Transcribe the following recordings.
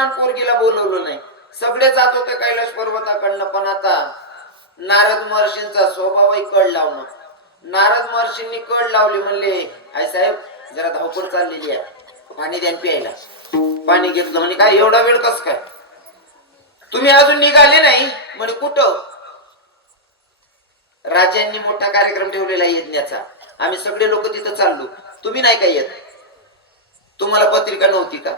पोरांना पोरगीला बोलवलं नाही. सगळे जात होते कैलास पर्वताकडनं. पण आता नारद महर्षींचा स्वभावही कळ लावणं. नारद महर्षींनी कळ लावली. म्हणले आई साहेब जरा धावपळ चाललेली आहे, पाणी द्या प्यायला. पाणी घेतलं. म्हणे काय एवढा वेळ कस काय, तुम्ही अजून निघाले नाही? म्हणे कुठं? राजांनी मोठा कार्यक्रम ठेवलेला यज्ञाचा, आम्ही सगळे लोक तिथं चाललो, तुम्ही नाही काय येत? तुम्हाला पत्रिका नव्हती का?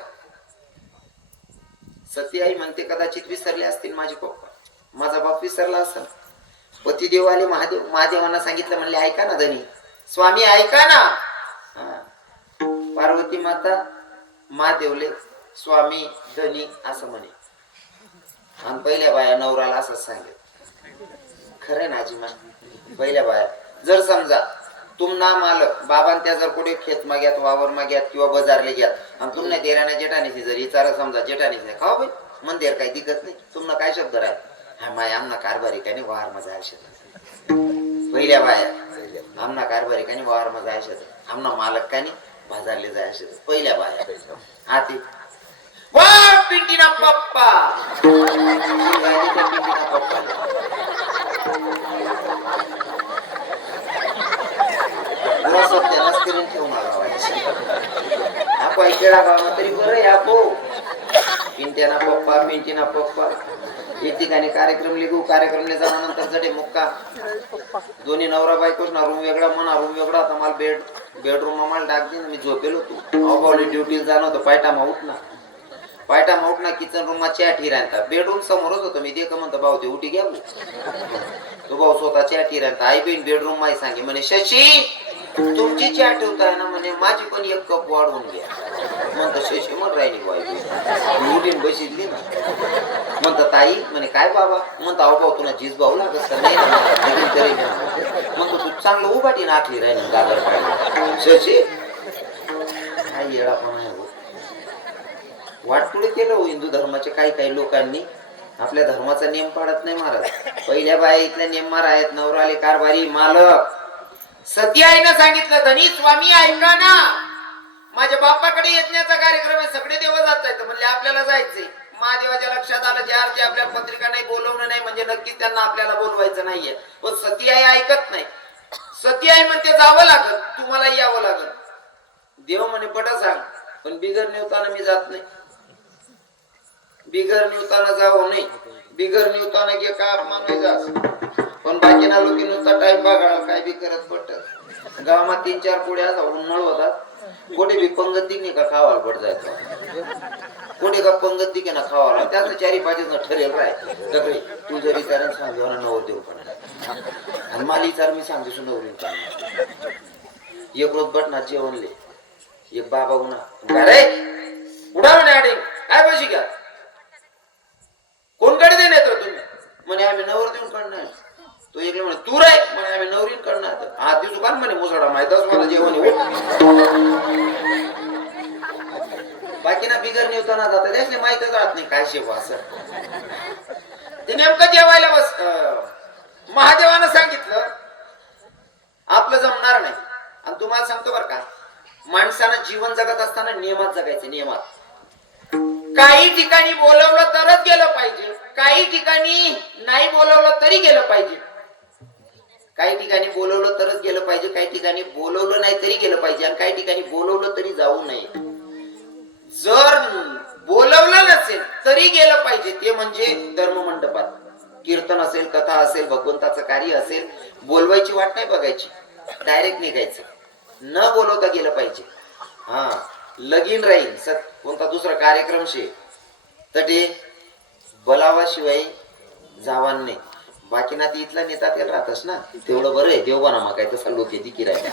सती आई म्हणते कदाचित विसरले असतील माझे पप्पा, माझा बाप विसरला असेल. पतिदेव आले. महादेवांना सांगितलं. म्हणले ऐका ना धनी, स्वामी ऐका ना. पार्वती माता महादेवले स्वामी धनी असं म्हणे. आणि पहिल्या बाया नवराला असंच सांगेल. खरं ना आजीमा, पहिल्या बाया जर समजा तुमना मालक बाबां त्या जर कुठे खेत माग्यात, वावर माग्यात किंवा बाजारले घ्यात आणि तुमने देराने जेठानीची जर विचार समजा जेठानीच नाही खावा बाई मंदिर काही दिकत नाही, तुमना काय शब्द राय हा माय आमना कारभारी का नाही वार मजा आयुष्यात. पहिल्या बाया आमना कारभारी का नाही वार मजा आयुष्यात, आमना मालक का नाही बाजारले जायचे. पहिल्या बाया हाती वा पिंटीना पप्पा पिंटीना पप्पा सत्यानाच करून ठेवून आपण खेळा गावात तरी बरं आपो. पिंट्याना पप्पा पिंटीना पप्पा. एक ठिकाणी कार्यक्रम लिहू, कार्यक्रमला जाण्यानंतर जडे मुक्का दोन्ही नवरा बायकोच ना, रूम वेगळा म्हणा रूम वेगळा. आता मला बेडरूम मला टाक दे. मी झोपेल होतो, अवघावली ड्युटीला जाणं होतं. पायटामा उठना किचन रूम मा चॅटी राहता, बेडरूम समोरच होतो. मी ते का म्हणतो भाऊ ते उठी घ्या तो भाऊ स्वतः चॅटी राहता. आई बहीण बेडरूम माही सांगे म्हणे शशी तुमची चहा ठेवताय ना म्हणे, माझी पण एक कप वाढवून घ्या. म्हणतो शशी म्हण राहिली बाई उठीन बसितली ना. म्हणतो ताई म्हणे काय बाबा? म्हणतो अहो भाऊ तुला झीज भाऊ लागत नाही म्हणतो तू चांगलं उभाटी नाखली राहिली गागर पाहिजे. शशी काय येडा पण आहे वाटपुडे केलं हो हिंदू धर्माचे काही लोकांनी. आपल्या धर्माचा नियम पाडत नाही महाराज. पहिल्या बाया इथल्या नियमार आहेत. नवराले कारभारी मालक. सती आईनं सांगितलं धनी स्वामी ऐका ना, माझ्या बापाकडे यज्ञाचा कार्यक्रम आहे, सगळे देव जात आहेत. म्हणले आपल्याला जायचंय. महादेवाच्या लक्षात आलं ज्या अर्थी आपल्याला पत्रिका नाही बोलवणं नाही म्हणजे नक्कीच त्यांना आपल्याला बोलवायचं नाहीये. पण सती आई ऐकत नाही. सती आई म्हणते जावं लागल, तुम्हाला यावं लागल. देव म्हणे पट सांग, पण बिगर निवताना मी जात नाही. बिगर निवताना जावं नाही, बिगर निवताना घे का अपमान जास. पण बाकीना लोक नुसता टाइम बघायला काय बी करत पडत. गावात 3-4 पुढे असा उन्हाळ होतात. कोठे बी पंगत दिली का खावाला पड जायचं, कोठे का पंगत दिके ना खावाला. त्याचं 4-5 ठरेल राय सगळे. तू जर विचार सांगू ना नवर देऊ पण आणि मला विचार मी सांगू सु नवरी. एक रोज बटनात जेवणले एक बाबा उन्हा रे उडा म्हणे आडे काय पैसे घ्या कोणकडे देणे तो तुम्ही म्हणे आम्ही नवर देऊन काढणार. तो एक म्हणे तू रे म्हणे आम्ही नवरीन काढणार. हा ती दुकान म्हणे मुसडा माहित मला जेवण बाकी ना बिगर निवताना जातात त्याने माहितच राहत नाही काय शेवा असं. ते नेमकं जेवायला बस महादेवानं सांगितलं आपलं जमणार नाही. आणि तुम्हाला सांगतो बरं का, माणसानं जीवन जगत असताना नियमात जगायचे. नियमात काही ठिकाणी बोलवलं तरच गेलं पाहिजे, काही ठिकाणी नाही बोलवलं तरी गेलं पाहिजे. काही ठिकाणी बोलवलं तरच गेलं पाहिजे, काही ठिकाणी बोलवलं नाही तरी गेलं पाहिजे आणि काही ठिकाणी बोलवलं तरी जाऊ नये. जर बोलवलं नसेल तरी गेलं पाहिजे. ते म्हणजे धर्म मंडपात कीर्तन असेल, कथा असेल, भगवंताचं कार्य असेल, बोलवायची वाट नाही बघायची, डायरेक्ट निघायचं. न बोलवता गेलं पाहिजे. हा लगीन राहील कोणता दुसरा कार्यक्रम शे तर ते बोलावाशिवाय जावान नाही. बाकी ना ती इथला नेता त्याला राहतस ना तेवढं बरं आहे. देवबाना मा काय तसा लोक येते की राहिला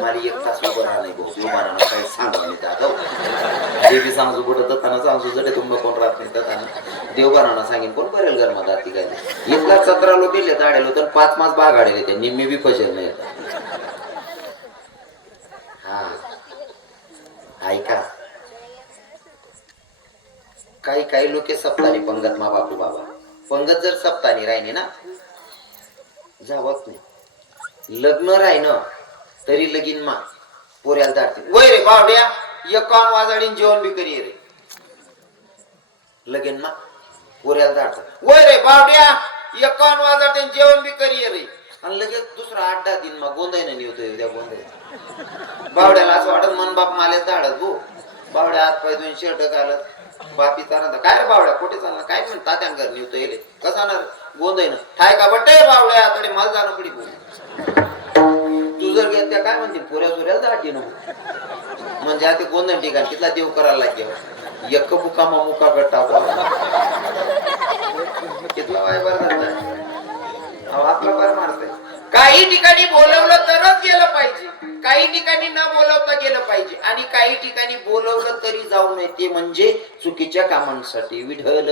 मला 1 तास उभं राहा नाही भाऊ. देवबाना काही सांगा मी त्या जे बी सांगू कुठं तथाना सांगू जडे तुम्हाला कोण राहत नाही तथाना देवबाना सांगेन कोण करेल गरमा जाती काय. इथला 17 लोक येले दाडेल होतं 5 बाग आडेले ते निम्मी बी फसेल नाही. हा ऐका काही लोक सप्तानी पंगत मा बापू बाबा पंगत जर सप्तानी राहिली ना जावत नाही. लग्न राहिन तरी लगीन मा पोऱ्याला दाडते वय रे बावड्या 51 वाजडीन जेवण बी करी रे. लगेन ना पोऱ्याला जात वय रे बावड्या 51 वाजता त्यांनी जेवण बी करी रे आणि लगेच दुसरा 8-10 दिन मग गोंधाईने निवतोय उद्या गोंधाई बावड्याला असं वाटत मन बाप माले धाडत गो बावड्या हात पाय धुवून शर्ट घालत बापी चालत काय रे बावड्या कुठे चालणार काय म्हणून तात्यां घर निवतो येले कसं जाणार गोंधाईनं ठाय का बट्टे बावड्या तडे मला जाणं पडी बोल तू जर घेत त्या काय म्हणते पोऱ्या सोऱ्याला दाटी नको म्हणजे आता गोंधळ ठिकाण तिथला देव करायला लागेल एक बुका मुका गट्टा तिथला वाय बरं आपला बार मारतय काही ठिकाणी बोलवलं तरच गेलं पाहिजे काही ठिकाणी न बोलवता गेलं पाहिजे आणि काही ठिकाणी बोलवलं तरी जाऊ नये ते म्हणजे चुकीच्या कामांसाठी विठ्ठल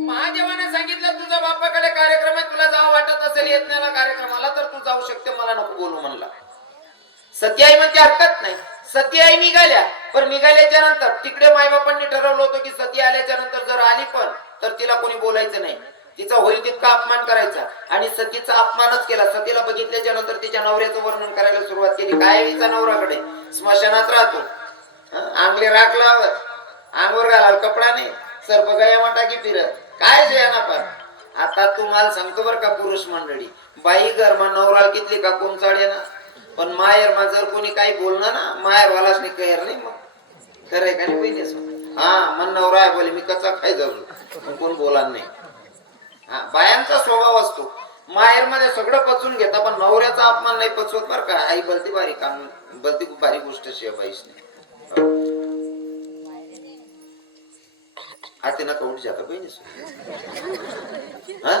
महादेवाने सांगितलं तुझा बापाकडे कार्यक्रम आहे तुला जावं वाटत असेल येत नाही कार्यक्रमाला तर तू जाऊ शकते मला नको बोलू म्हणला सतीआई म्हणते हरकत नाही सतीआई निघाल्या पण निघाल्याच्या नंतर तिकडे मायबापांनी ठरवलं होतं की सती आल्याच्या नंतर जर आली पण तर तिला कोणी बोलायचं नाही तिचा होईल तितका अपमान करायचा आणि सतीचा अपमानच केला सतीला बघितल्याच्या नंतर तिच्या नवऱ्याचं वर्णन करायला सुरुवात केली काय तिचा नवऱ्याकडे स्मशानात राहतो आंगले राख लावत अंगवर घालाल कपडा नाही सर्प गया टाकी फिरत काय जेना पण आता तुम्हाला सांगतो बर का पुरुष मंडळी बाई घरमा नवरा कितली का कोणचाडे ना पण माहेर मा जर कोणी काही बोलणार ना माहेर वालाच नाही कहर नाही मग खरंय का नाही पहिलेच हा मन नवरा आहे बोले मी कचा खाय जाऊ कोण बोला नाही हा बायांचा स्वभाव असतो माहेर मध्ये सगळं पचवून घेता पण नवऱ्याचा अपमान नाही पचवत बर का आई बलती बारी काम बलती खूप भारी गोष्ट शिवाईच नाही हाते नका उठ जाता बहिणीस हा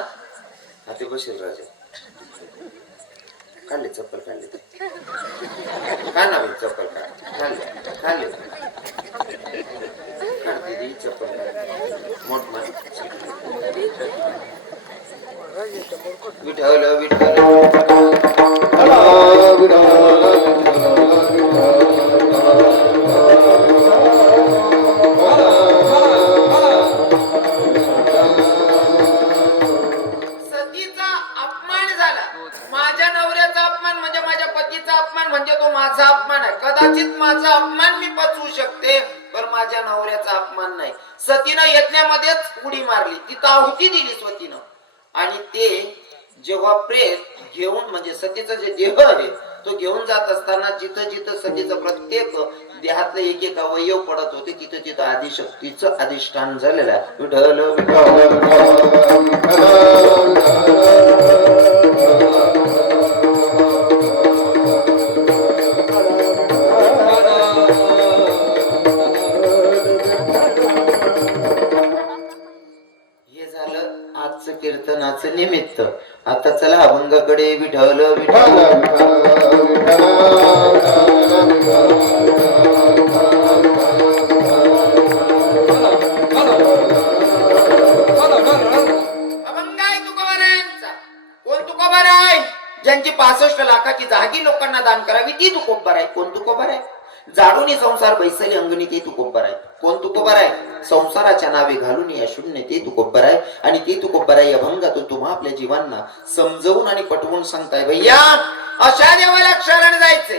हाते बसेल राजा काढले चप्पल काढले काय ना चप्पल काढले काढले काढते दी चप्पल मोठ विठ्ठल विठ्ठल म्हणजे तो माझा अपमान आहे कदाचित माझा अपमान मी पचवू शकते पण माझ्या नवऱ्याचा अपमान नाही सतीनं यज्ञामध्येच उडी मारली तिथं आहुती दिली स्वतीनं आणि ते जेव्हा प्रेत घेऊन म्हणजे सतीचा जे देह आहे तो घेऊन जात असताना जिथं जिथं सतीचं प्रत्येक देहातलं एक एक अवयव पडत होते तिथं तिथं आदिशक्तीचं अधिष्ठान झालेलं आहे विठ्ठल कीर्तनाचं निमित्त आता चला अभंगाकडे विठ्ठल विठ्ठल अभंग आहे तुकोबारायांचा कोण तुकोबार आहे ज्यांची 65 लाखाची जागी लोकांना दान करावी ती तुकोबार आहे कोण तुकोबार आहे जाडूनी संसार बैसली अंगणी ते तुकोबार आहे कोण तुकोबार आहे संसाराच्या नावे घालून या शून्य ते तुकोबार आहे आणि ते तुकोबार आहे अभंगातून तुम्हा आपल्या जीवांना समजवून आणि पटवून सांगताय भैया अशा देवाला शरण जायचंय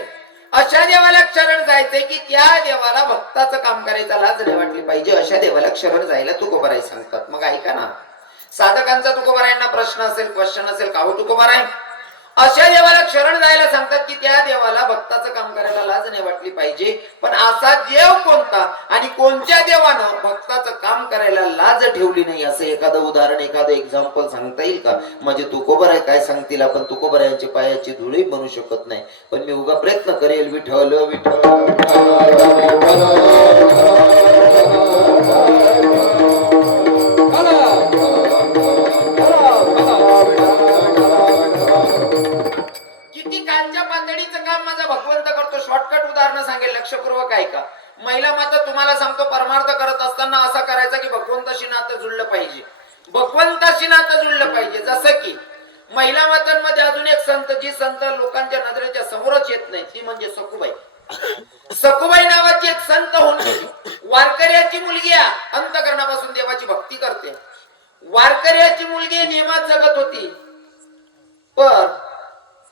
अशा देवाला शरण जायचंय की त्या देवाला भक्ताचं काम करायचा लाज नाही वाटली पाहिजे अशा देवाला शरण जायला तुकोबाराय सांगतात मग ऐका ना साधकांचा तुकोबारायांना प्रश्न असेल क्वेश्चन असेल का हो तुकोबार आहे अशा देवाला शरण जायला सांगतात की त्या देवाला भक्ताचं काम करायला लाज नाही वाटली पाहिजे पण असा देव कोणता आणि कोणत्या देवानं भक्ताचं काम करायला लाज ठेवली नाही असं एखादं उदाहरण एखादं एक्झाम्पल सांगता येईल का म्हणजे तुकोबाराय काय सांगतील आपण तुकोबारायांची पायाची धुळी बनू शकत नाही पण मी उगा प्रयत्न करेल विठ्ठल विठ्ठल शॉर्टकट उदाहरण सांगेल लक्षपूर्वक ऐका महिला माता तुम्हाला सांगतो परमार्थ करत असताना असा करायचा की भगवंताशी नातं जुळलं पाहिजे भगवंताशी नातं जुळलं पाहिजे जसं की महिला मातांमध्ये अजून एक संत जी संत लोकांच्या नजरेच्या समोरच येत नाही ती म्हणजे सखूबाई सखुबाई नावाची एक संत होऊन गेली. वारकऱ्याची मुलगी अंतःकरणापासून देवाची भक्ती करते. वारकऱ्याची मुलगी नियमात जगत होती. पण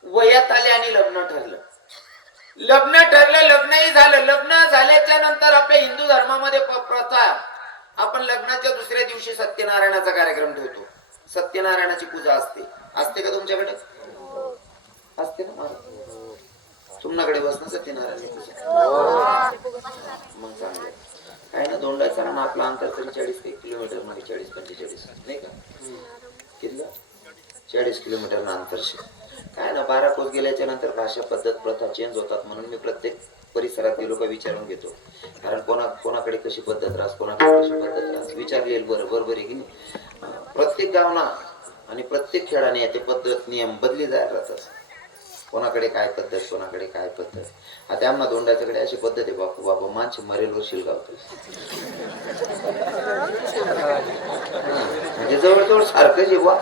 वयात आले आणि लग्न ठरलं. लग्नही झालं. लग्न झाल्याच्या नंतर आपल्या हिंदू धर्मामध्ये प्रथा, आपण लग्नाच्या दुसऱ्या दिवशी सत्यनारायणाचा कार्यक्रम ठेवतो. सत्यनारायणाची पूजा असते का तुमच्याकडे? असते ना महाराज? तुमच्याकडे बसणं सत्यनारायण पूजा मग चांगलं काय ना. दोंडाचा ना आपला अंतर तरी 40 किलोमीटर मध्ये 40-45 नाही का? किती 40 किलोमीटर अंतर काय ना. 12 कोस गेल्याच्या नंतर भाषा पद्धत प्रथा चेंज होतात. म्हणून मी प्रत्येक परिसरातील लोक विचारून घेतो. कारण कोणाकडे कशी पद्धत राहत, कोणाकडे कशी पद्धत राहत विचारलेल बरोबर आहे की नाही. प्रत्येक गावना आणि प्रत्येक खेळाने ते पद्धत नियम बदली जायला राहतात. कोणाकडे काय पद्धत, कोणाकडे काय पद्धत. आता आम्हाला दोंडाच्याकडे अशी पद्धत आहे. बापू माणसे मरेल वर शिलगावतो. म्हणजे जवळजवळ सारखं जेव्हा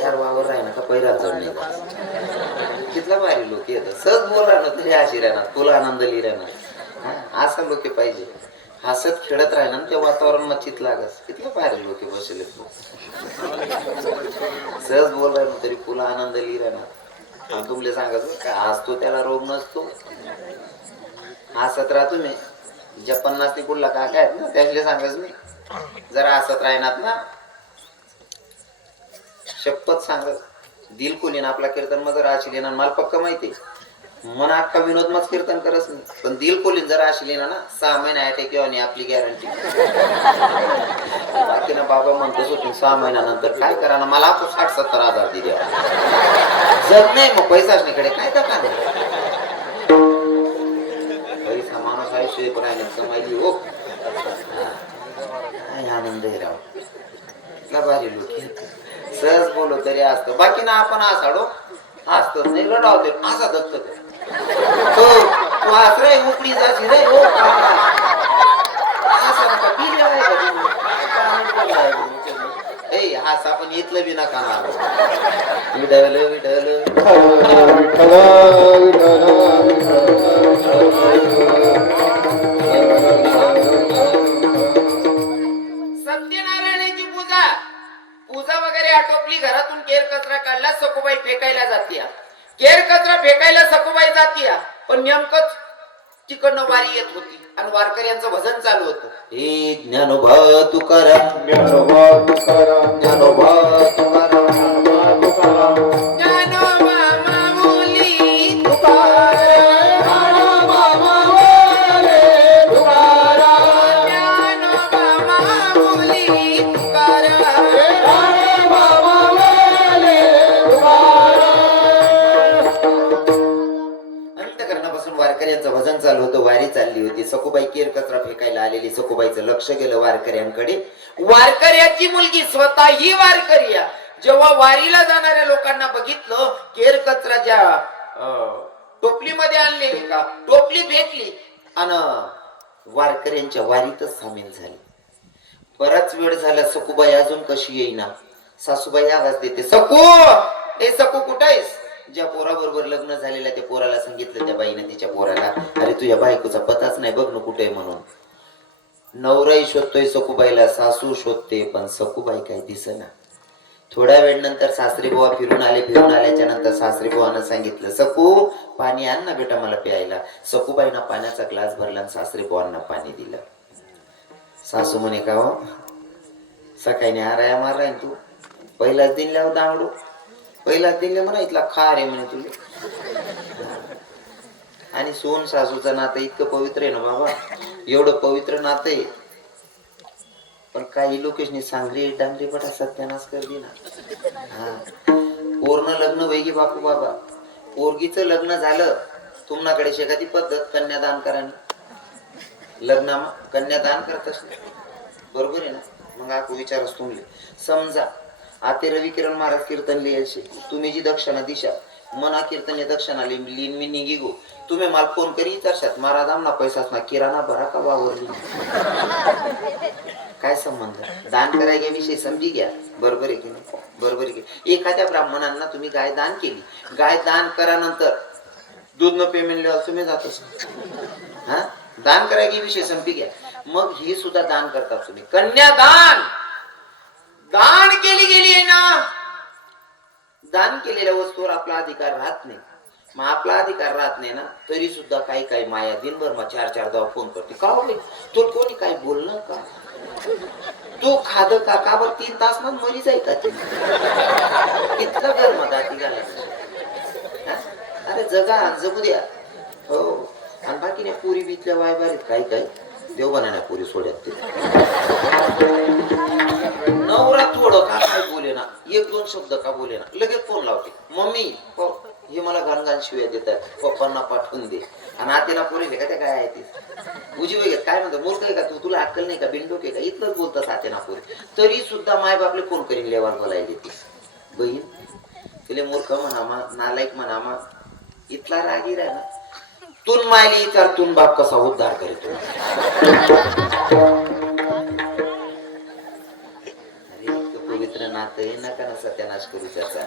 यार वावर आहे ना का पहिला जाऊन तिथला भारी लोक येतात. सहज बोल राहणार तरी अशी राहणार, तुला आनंद लिहि राहणार. असं लोक पाहिजे. हसत खेळत राहणार त्या वातावरण चित लागस. कितलं भारी लोक बसले. सहज बोल राहणार तरी तुला आनंद लिहि राहणार. तुमले सांगायचं काय हसतो त्याला रोग नसतो. हसत राहा तुम्ही. ज्या 50 कुठला काका आहेत ना त्याला सांगायचं नाही. जरा हसत राहणार ना. शपथ सांगत दिल कोणी ना आपला कीर्तन मध्ये राहशील ना. मला पक्क माहिती मन अख्खा विनोद मत कीर्तन करत नाही. पण दिल कोलीन जर राहशील ना 6 महिना अटॅक किंवा नाही आपली गॅरंटी. बाकी ना बाबा म्हणतोच होती 6 महिन्यानंतर काय करा ना. मला आपण 60-70 हजार दिले जग नाही मग पैसाच नाहीकडे काय का नाही. पैसा माणूस आहे शेप राहण्याचं माहिती हो. काय आनंद आहे राव. इतला भारी लोक सहज बोलो तरी असतं. बाकी ना आपण हसाडो हसतच नाही. रडावते असा दत्त तो तू हस रे उपडी जाशी रे हो असं नका बिल हास आपण इथलं बी नका ना. विडल विडल सत्यनारायणाची पूजा वगैरे आटोपली. घरातून केर कचरा काढला. सखुबाई फेकायला जातीया. केर कचरा फेकायला सखुबाई जातीया. पण नेमकंच तिकडनं वारी येत होती आणि वारकऱ्यांचं भजन चालू होतं. हे ज्ञानोबा तुकाराम ज्ञानोबा तुकाराम ज्ञानोबा तुकाराम ज्ञानोबा माऊली तुकाराम ज्ञानोबा माऊली तुकाराम ज्ञानोबा माऊली तुकाराम ज्ञानोबा माऊली तुकाराम. अंतःकरणापासून वारकऱ्यांचं भजन चालू होतं. वारी चालली होती. सखुबाई केर कचरा फेकायला आलेली. सखुबाईचं लक्ष गेलं वारकऱ्यांकडे. वारकऱ्याची मुलगी स्वतःही वारकरी जेव्हा वारीला जाणाऱ्या लोकांना बघितलं केर कचरा ज्या टोपलीमध्ये आणलेली का टोपली भेटली आणि वारकऱ्यांच्या वारीतच सामील झाली. बराच वेळ झाला. सखुबाई अजून कशी येईना. सासूबाई आवाज देते सकू हे सकू कुठं आहेस. ज्या पोराबरोबर लग्न झालेल्या त्या पोराला सांगितलं त्या बाईने तिच्या पोराला अरे तुझ्या बायकोचा पताच नाही बघ ना कुठे म्हणून. नवराई शोधतोय सखुबाईला. सासू शोधते पण सखुबाई काही दिसेना. थोड्या वेळ नंतर सासरी बुवा फिरून आल्याच्या नंतर सासरी बुवानं सांगितलं सकू पाणी आण ना बेटा मला प्यायला. सखुबाईनं पाण्याचा ग्लास भरला आणि सासरी बुवांना पाणी दिलं. सासू म्हणे का हो सकाळी आराया मारलाय तू पहिलाच दिनल्यावर दांगडू पहिलाच दिनले म्हणा इथला खा रे म्हणे तुला. आणि सोन सासूचं नातं इतकं पवित्र आहे ना बाबा. एवढं पवित्र नातं आहे पण काही लोकेशनी सांगली डांगरी पटा सत्यानाश कर दे ना. पूर्ण लग्न वेगी बापू बाबा. पोरगीचं लग्न झालं तुम्हाकडे शेकाती पद्धत कन्यादान करा. लग्ना कन्यादान करतस बरोबर आहे ना. मग आपण विचारच तुम्ही समजा आते रवी किरण महाराज कीर्तन लिहायचे तुम्ही जी दक्षिणा दिशा मना कीर्तने दक्षिणा लीन मी निघी गो. तुम्ही मला फोन करी विचारशात मारा दाम ना पैसाच ना किराणा भरा का वावरली. काय संबंध. दान करायच्या विषयी समजी घ्या. बरोबर आहे की नाही. बरोबर आहे की. एखाद्या ब्राह्मणांना तुम्ही गाय दान केली, गाय दान करा नंतर दूध न पेमेंट लिहाल तुम्ही जातोस. हा दान करायची विषय संपी घ्या. मग हे सुद्धा दान करतात तुम्ही. कन्यादान दान केली गेली आहे ना. दान केलेल्या वस्तूवर आपला अधिकार राहत नाही. मग आपला अधिकार राहत नाही ना तरी सुद्धा काही काही माया दिनभर मग 4-4 दा फोन करते. का होईल तो कोणी काय बोलणं का. तू खाद का बर 3 तास मग मरी जाय का इतकं गरम दाती घालायचं. अरे जगू द्या. हो आणि बाकी नाही पुरी बितल्या वायबारीत काही काही देव बनाना पुरी सोड्यात. नवरा थोडं का काय बोले ना 1-2 शब्द का बोले ना लगेच फोन लावते. मम्मी हे मला घाण शिव्या देतात. पप्पांना पाठवून दे. आणि आतेला पोरीले का त्या काय आहे ते उजी वगैरे काय म्हणतो मूर्ख आहे का तू. तुला अक्कल नाही का बिंडोक आहे का. इथलंच बोलतात आतेना पोरी. तरी सुद्धा माय बापले फोन करीन लेवार बोलायला देते. बहीण तिले मूर्ख म्हणा नालायक म्हणा इथला रागीर आहे ना. तून मायली तर तून बाप कसा उद्धार करतो. पवित्र नातं हे नका ना सत्यानाश करू त्याचा.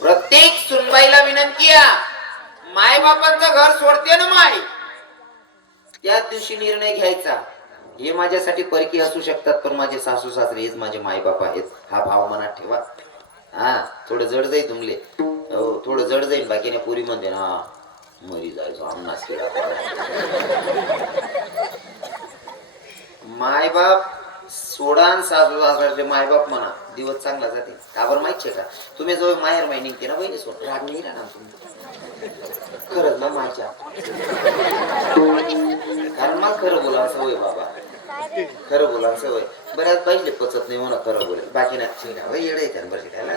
प्रत्येक सुनबाईला विनंती आहे माय बापांचं घर सोडते ना माय त्याच दिवशी निर्णय घ्यायचा. हे माझ्यासाठी परकी असू शकतात पण माझे सासू सासरे हेच माझे माय बाप आहेत. हा भाव मनात ठेवा. हा थोडं जड जाईल तुमले. हो थोडं जड जाईल. बाकीने पुरी म्हणते ना मरी जायचो आमनाच केला. माय बाप सोडा सासू सासरे माय बाप म्हणा दिवस चांगला जाते. का बरं माहिती का तुम्ही जवळ माहेर माही निघते ना बहिणी सोड राग नाही राहणार तुम्ही. खरंच ना मायच्या कारण मला खरं बोला सवय बाबा. खरं बोला सवय. बऱ्याच पाहिजे पचत नाही म्हणा खरं बोलेल. बाकी नाही येडे येते बरं शिकायला.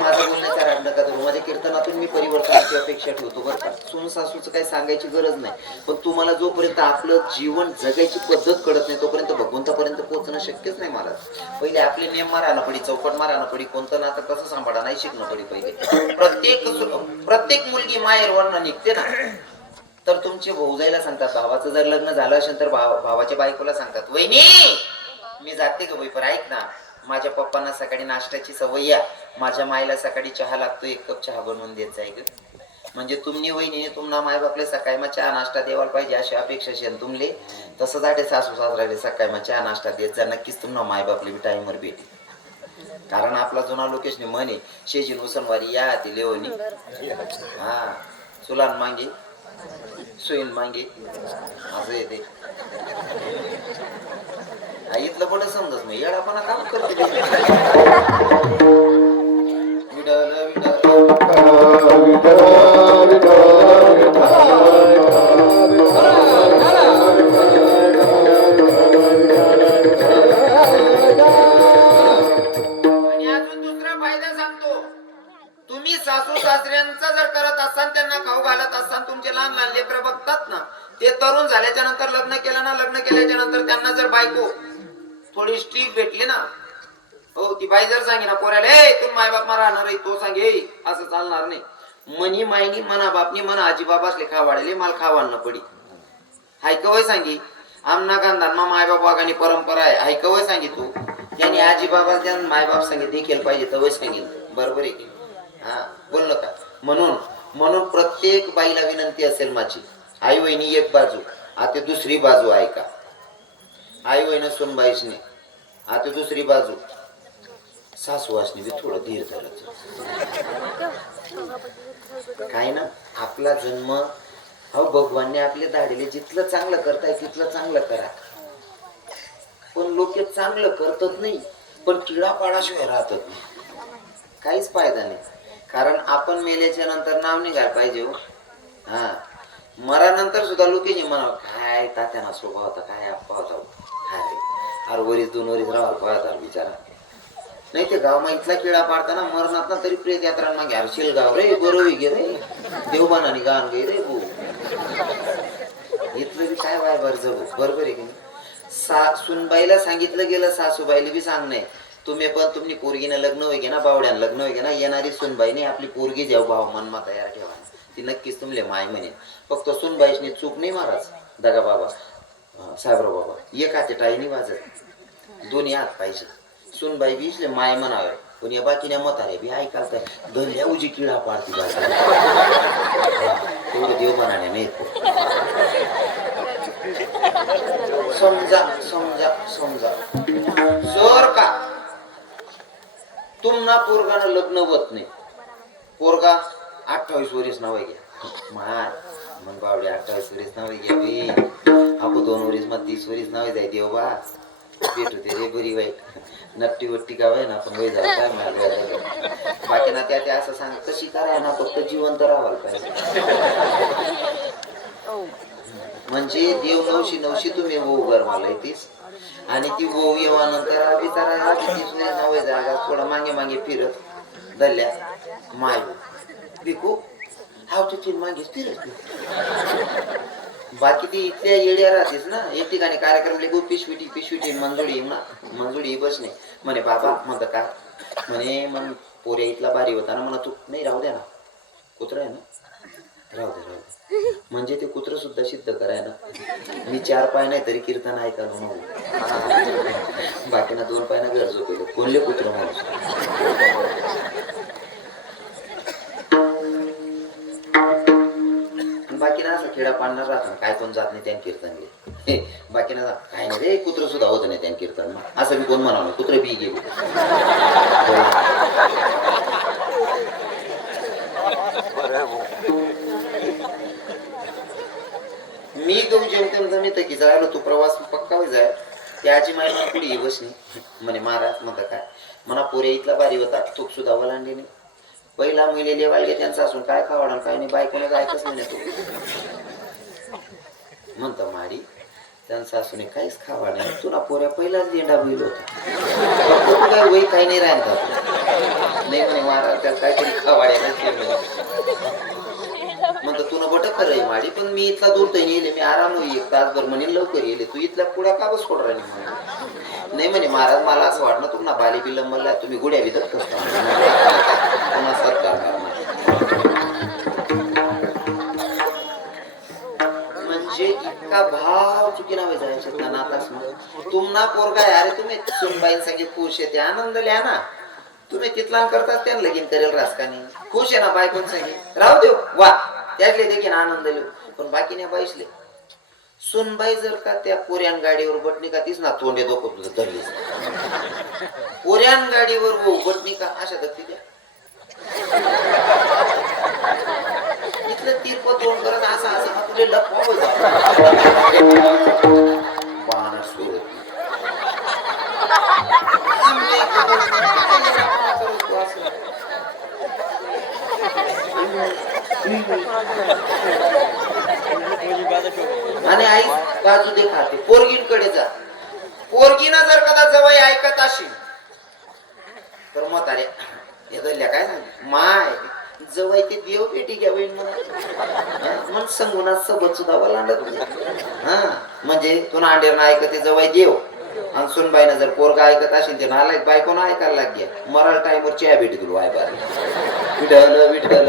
माझं बोलण्याचा राग नका करू. माझ्या कीर्तनातून मी परिवर्तनाची अपेक्षा ठेवतो बरं का. सून सासूचं काही सांगायची गरज नाही. पण तुम्हाला जोपर्यंत आपलं जीवन जगायची पद्धत कळत नाही तोपर्यंत भगवंतापर्यंत पोहोचणं शक्यच नाही. मला पहिले आपले नियम मारायला पडी चौपट मारायला पडी कोणतं नातं कसं सांभाळा नाही शिकणं पडी. पहिले प्रत्येक मुलगी माहेर वर्ण निघते ना तर तुमचे भाऊजाईला सांगतात. भावाचं जर लग्न झालं असेल तर भावाच्या बायकोला सांगतात वहिनी मी जाते का पण ऐक ना माझ्या पप्पांना सकाळी नाश्त्याची सवय या. माझ्या माईला सकाळी चहा लागतो 1 कप चहा बनवून देत जाय ग. म्हणजे तुम्ही वहिनी तुम्हाला माय बापले सकाळी मग चहा नाश्ता द्यावायला पाहिजे अशी अपेक्षा शेन तुमले. तसं जाते सासू सासराले सकाळी मग चहा नाश्ता देत जा. नक्कीच तुम्हाला माय बापले टाईमवर भेटे. कारण आपला जुना लोकेशने म्हणे शेजी उसनवारी या ती लेवणी हा चुलान मागे सुईन मागे असं येते. इथलं पण समजत नाही येडापणा काम करते. आणि अजून दुसरा फायदा सांगतो. तुम्ही सासू सासऱ्यांचा जर करत असाल त्यांना खाऊ घालत असाल तुमचे लहान लहान लेकर बघतात ना ते तरुण झाल्याच्या नंतर लग्न केलं ना लग्न केल्याच्या नंतर त्यांना जर बायको थोडी स्ट्रीक भेटली ना हो ती बाई जर सांगे ना पोऱ्याला तू माय बाप मा राहणार आहे तो सांगे असं चालणार नाही. मनी मायनी मना बापनी मना आजी बाबासले खा वाढले मला खावानं पडी हाय कवय सांगी आमना खानदान मा माय बाप वागानी परंपरा आहे. हाय कवय सांगी तू त्यांनी आजी बाबा त्या माय बाप सांगे देखील पाहिजे तवय सांगेल. बरोबर आहे की हा बोललो का. म्हणून प्रत्येक बाईला विनंती असेल माझी आई वहिनी एक बाजू आता दुसरी बाजू ऐका. आई वहिनी सुनबाईसने आता दुसरी बाजू सासूवासने बी थोडं धीर धरायचं. काय ना आपला जन्म हो भगवानने आपले धाडले जिथलं चांगलं करताय तिथलं चांगलं करा. पण लोक चांगलं करतात नाही पण किडापाडाशिवाय राहतात नाही. काहीच फायदा नाही. कारण आपण मेल्याच्या नंतर नाव निघायला पाहिजे हो. हा मरानंतर सुद्धा लोकांनी म्हणावं काय तात्याना स्वभाव होता काय अप्पा होता काय अरे वरीस 2 वरीस राहाल पाहता बिचारा. नाही ते गाव इथला किडा पाडताना मरणात ना तरी प्रेत यात्रा मागे हरशील गाव रे बरोवी गे रे देवबानानी गाण गे रे भाऊ इथलं बी काय वाय बर जगू. बरोबर आहे की नाही. सुनबाईला सांगितलं गेलं सासूबाईला बी सांग नाही तुम्ही पण तुमची पोरगीनं लग्न होई ना बावड्यानं लग्न होई ना येणारी सुनबाईने आपली पोरगी जेव्हा भाव मनमा तयार ठेवा ती नक्कीच तुमले माय म्हणेन. फक्त सुनबाईसनी चूक नाही महाराज दगा बाबा साहेबराव बाबा एक हाती टाईनी वाजत दोन्ही हात पाहिजे. सुनबाई बी माय म्हणावे पण या बाकीने म्हातारे बी ऐकाल काय धरल्या उजी किडा पाडती तेवढं देव बनाने नाही. समजा समजा समजा जर का तुमना पोरगानं लग्न होत नाही पोरगा 28 वर्ष नाव घ्या मार मग बावडे 28 वर्ष नाव घ्या बी आपण 2 वर्ष मग 30 वर्ष नाव जाय देवा भेट होते रे बरी वाईट नट्टी वट्टी का ना आपण वय जाऊ काय मिळालं बाकी ना त्या असं सांग कशी कराय ना फक्त जिवंत राहावं पाहिजे. म्हणजे देव नवशी नवशी तुम्ही होऊ गरमाला येतीस आणि ती होऊ येवा नंतर बिचारा नवे जागा थोडा मागे मागे फिरत दल्ल्या माय बिकू हाव तिची मागे फिरत बाकी ती इथल्या येड्या राहतेस ना एक ठिकाणी कार्यक्रम लिहू पिशविटी मंजुळी बसणे म्हणे बाबा म्हणत काय म्हणे मग पोऱ्या इथला बारी होता ना म्हणा तू नाही राहू द्या ना कुत्रा आहे ना राहू दे म्हणजे ते कुत्र सुद्धा सिद्ध कराय ना मी 4 पाय नाही तरी कीर्तन ऐकायला म्हणून बाकीना 2 पायना घर झोपले कोणले कुत्र माणूस. बाकी ना असं खेळा पाडणार राहत काय कोण जात नाही त्यान कीर्तन घे बाकी ना काय नाही रे कुत्र सुद्धा होत नाही त्यान कीर्तन असं मी कोण म्हणावं कुत्र बी गेले. मी गहू जेवते मी तर की राहिलो तू प्रवास पक्का होई जाय त्याची माहिती पुढे बसली म्हणे महाराज म्हणता काय म्हणा पोरे इथला बारी होता तूप सुद्धा वलांडी नाही पहिला मिळेले वाळगे त्यांचा असून काय खावडा काय नाही बायकोने जायचंच म्हणे तू म्हणतो माडी त्यांचा असून काहीच खावा नाही तुला पोऱ्या पहिलाच लेंडा बैल होता काय वय काही नाही राहतात नाही म्हणे महाराज त्याला काहीतरी खावाड्या म्हणतो तुला बट खरंय माडी पण मी इथला दूर येईल मी आराम एक तासभर म्हणेन लवकर येईल तू इथल्या पुढ्या का बस सोड राहिली नाही म्हणे महाराज मला असं वाटलं तुम्हाला बाली बिलंबला तुम्ही गुड्या विधत पुन्हा सत्कार म्हणजे इतका भाव चुकी नावे जायचे ना नातास तुमना पोरगा अरे तुम्ही सुनबाईन सांगे खुश आहे ते आनंद लिहा ना तुम्ही तिथला करताच त्यानं लगीन करेल राजकानी खुश आहे ना बायकोन सांगे राहू देऊ वा त्यातले देखील आनंद लिहू पण बाकीने बाईसले सुनबाई जर का त्या पोऱ्यान गाडीवर बटणी का तीच ना तोंडे डोकं तुझं धरलीस पोऱ्यान गाडीवर हो बटणी का अशा धरती द्या इथलं तीर्प तोंड करत असं असं तुझे लपवा पाहणार सुरत आणि आई बाजू दे खाते पोरगींकडे जा पोरगीनं जर कदा जवळ ऐकत असेल तर मग अरे हे काय सांग माय जवळ ते देव भेटी घ्या होईल म्हणून संगुना सबत सुद्धा लांडत हा म्हणजे तुला अंडेर ना ऐकते जवळ देव आणि सुनबाईनं जर पोरगा ऐकत असेल ते नालायक बायको ना ऐकायला लागल्या मराल टाइमवर चहा भेटी तुला वाय बार विठल विठल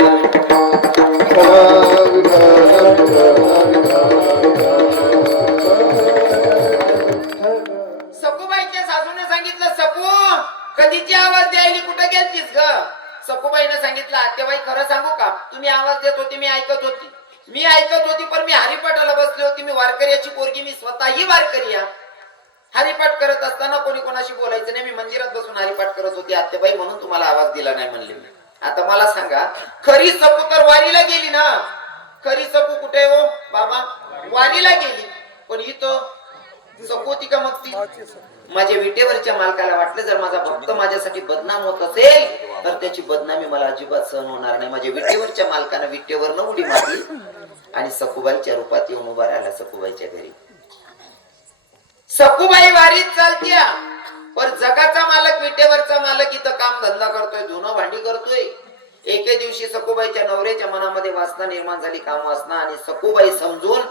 सखूबाईच्या सासूने सांगितलं सखू कधीची आवाज द्यायली कुठे गेलतीस ग सखूबाईने सांगितलं आत्याबाई खरं सांगू का तुम्ही आवाज देत होती मी ऐकत होती पण मी हरिपाठाला बसले होती मी वारकऱ्याची पोरगी मी स्वतःही वारकरी हरिपाठ करत असताना कोणी कोणाशी बोलायचं नाही मी मंदिरात बसून हरिपाठ करत होती आत्याबाई म्हणून तुम्हाला आवाज दिला नाही म्हणले मी. आता मला सांगा खरी सखू तर वारीला गेली ना खरी सखू कुठे हो बाबा वारीला गेली पण इथं सखू होती का मग ती माझ्या विटेवरच्या मालकाला वाटलं जर माझा भक्त माझ्यासाठी बदनाम होत असेल तर त्याची बदनामी मला अजिबात सहन होणार नाही. माझ्या विटेवरच्या मालकानं विटेवर न उडी मारली आणि सखूबाईच्या रूपात येऊन उभा राहिला सखूबाईच्या घरी. सखूबाई वारीत चालत्या पण जगाचा मालक विटेवरचा मालक इथं काम धंदा करतोय धुणं भांडी करतोय. एके दिवशी सखूबाईच्या नवऱ्याच्या मनामध्ये वासना निर्माण झाली काम वासना आणि सखूबाई समजून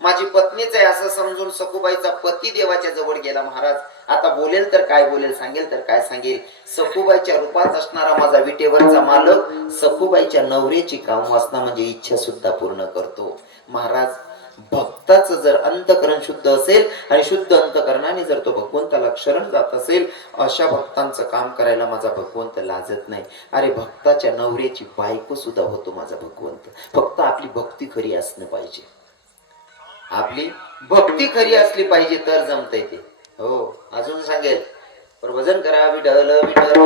माझी पत्नीच आहे असं समजून सखूबाईचा पती देवाच्या जवळ गेला. महाराज आता बोलेल तर काय बोलेल, सांगेल तर काय सांगेल. सखूबाईच्या रूपात असणारा माझा विटेवरचा मालक सखूबाईच्या नवऱ्याची काम वासना म्हणजे इच्छा सुद्धा पूर्ण करतो. महाराज, भक्ताचं जर अंतकरण शुद्ध असेल आणि शुद्ध अंतकरणाने जर तो भगवंताला शरण जात असेल, अशा भक्तांचं काम करायला माझा भगवंत लाजत नाही. अरे, भक्ताच्या नवऱ्याची बायको सुद्धा होतो माझा भगवंत. फक्त आपली भक्ती खरी असणं पाहिजे. आपली भक्ती खरी असली पाहिजे तर जमतंय ते. हो, अजून सांगेल, प्रभजन करा विठ्ठल विठ्ठल.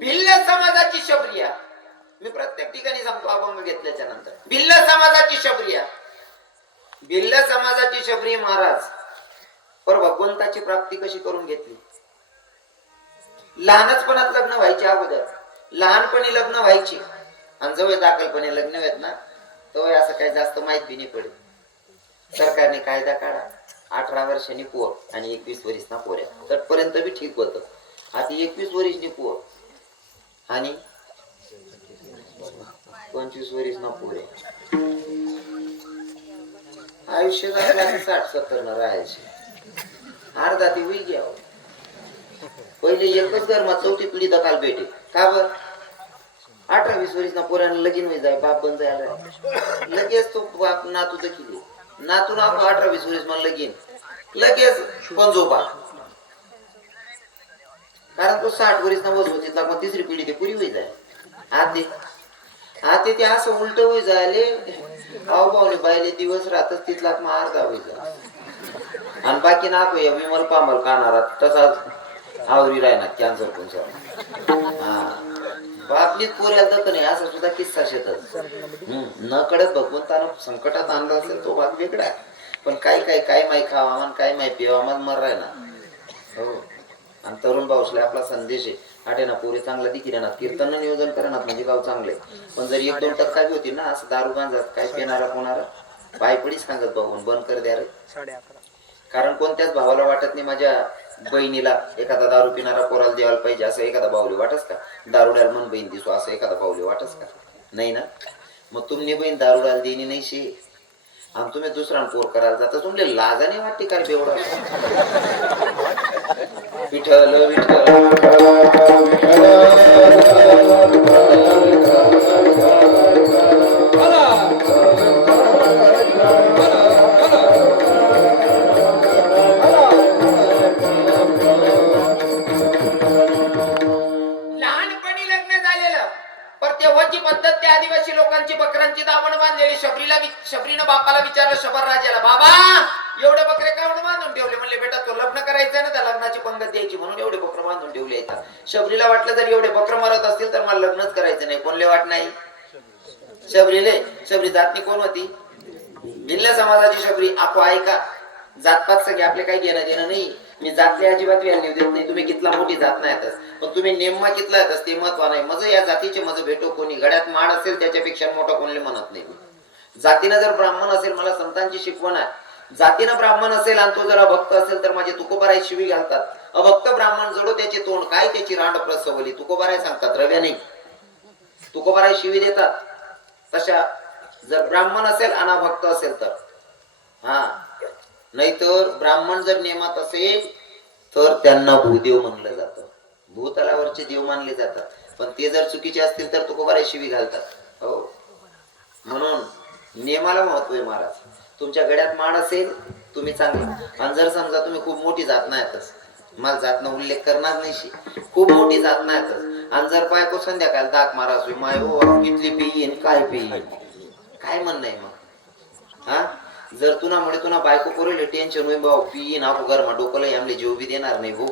भिल्ल समाजाची शबरिया, मी प्रत्येक ठिकाणी सांगतो अभंग घेतल्याच्या नंतर. भिल्ल समाजाची शबरिया, भिल्ल समाजाची शबरी महाराज पर भगवंताची प्राप्ती कशी करून घेतली. लहानपणात लग्न व्हायचे, अगोदर लहानपणी लग्न व्हायची आणि जवळ दाखलपणे लग्न होत ना, तो असं काही जास्त माहित बी नाही पडत. सरकारने कायदा काढा, 18 वर्षांनी पोर आणि 21 वर्षना पोऱ्या, तटपर्यंत बी ठीक होत. आता 21 वर्षनी पोर आणि 25 वर्षना पोऱ्या. आयुष्य 60-70 न राहायचे, अर्धा ती होई घ्यावं. पहिले एकच धर्मात चौथी पिढी दखाल भेटे. का बर? 18-20 वर्षना पोरांना लगीन होई जाय, बाप बन जायला लगेच तो बाप नातू दखिले, नातू ना 18-20 वर्ष मला लगीन, लगेच पंजोबा. कारण तो 60 वर्षना वज होती, मग तिसरी पिढी ते पुरी होई जाय. आते ते असं उलट होई जायले, आव पावले बायले दिवस राहतच तिथला मग अर्धा होई जाय. आणि बाकी नाको या विमल पामल कानारा तसाच आवरी राहणार कॅन्सर पण. बापलीच पोऱ्याला दख नाही, असा सुद्धा किस्सा शेतच. न कळत भगवंतानं संकटात आणलं असेल तो भाग वेगळा आहे. पण काय माही खावा, काय माही पिवा, मग मर राहिना. हो, आणि तरुण भाऊसला आपला संदेश आहे, आठे ना पोरी चांगला दिकी राहणार, कीर्तन नियोजन करणार म्हणजे गाव चांगले. पण जर 1-2 टक्का बी होती ना, असं दारू गांजात काय पिणारा कोणाला पायपडीच सांगत भाऊ बंद कर द्या रे. कारण कोणत्याच भावाला वाटत नाही माझ्या बहिणीला एखादा दारू पिणारा पोराला द्यायला पाहिजे, असं एखादा भाऊले वाटस का? दारुड्याला मन बहीण दिसो असं एखादा भाऊले वाटस का? नाही ना. मग तुमने बहीण दारुडाला देणी नाही शे, आणि तुम्ही दुसरा पोर करायला जाता, तुमले लाजाने वाटते काय बेवडा. विठ्ठल विठ्ठल आदिवासी लोकांची बकरांची दावण बांधलेली. शबरीनं बापाला विचारलं, शबर राजाला, बाबा एवढे बकरे कावण बांधून ठेवले? म्हणले, बेटा तो लग्न करायचं ना, त्या लग्नाची पंगत द्यायची म्हणून एवढे बकर बांधून ठेवले येतात. शबरीला वाटलं जर एवढे बकर मरत असतील तर मला लग्नच करायचं नाही. कोणले वाट नाही शबरी जातनी कोण होती? भिल्ल समाजाची शबरी. आपो ऐका, जातपात सगळे आपले काही घेणं देणं नाही. मी जातले अजिबात व्हॅल्यू देत नाही. तुम्ही कितला मोठी जात नाही येतच, पण तुम्ही नेममा कितला येतस ते महत्व नाही. मज या जातीचे मज भेटो कोणी, गड्यात माड असेल त्याच्यापेक्षा मोठा कोणले म्हणत नाही. जातीनं जर ब्राह्मण असेल, मला संतांची शिकवण आहे, जातीनं ब्राह्मण असेल आणि तो जर अभक्त असेल तर माझे तुकोबाराय शिवी घालतात. अभक्त ब्राह्मण जडो त्याचे तोंड काय, त्याची रांड प्रसवली, तुकोबाराय सांगतात, रव्या नाही. तुकोबाराय शिवी देतात. तशा जर ब्राह्मण असेल आणि अभक्त असेल तर नाहीतर ब्राह्मण जर नियमात असेल तर त्यांना भूदेव म्हणलं जातं, भूतलावरचे देव मानले जातात. पण ते जर चुकीचे असतील तर तुकोबाराय शिवी घालतात. हो, म्हणून नियमाला महत्व आहे महाराज. तुमच्या गड्यात माड असेल तुम्ही चांगलं, आणि जर समजा तुम्ही खूप मोठी जात नाहीतच, मला जातनं उल्लेख करणार नाही, खूप मोठी जात नाहीतच, आणि जर बायको संध्याकाळ दाख मारा माय हो कितली पिईन काय पिईन काय म्हण नाही मग. जर तुनामुळे तुना बायको करेल टेन्शन होईल, भाऊ पिईन आपो घरमा डोकलं आमले जीव बी देणार नाही भाऊ,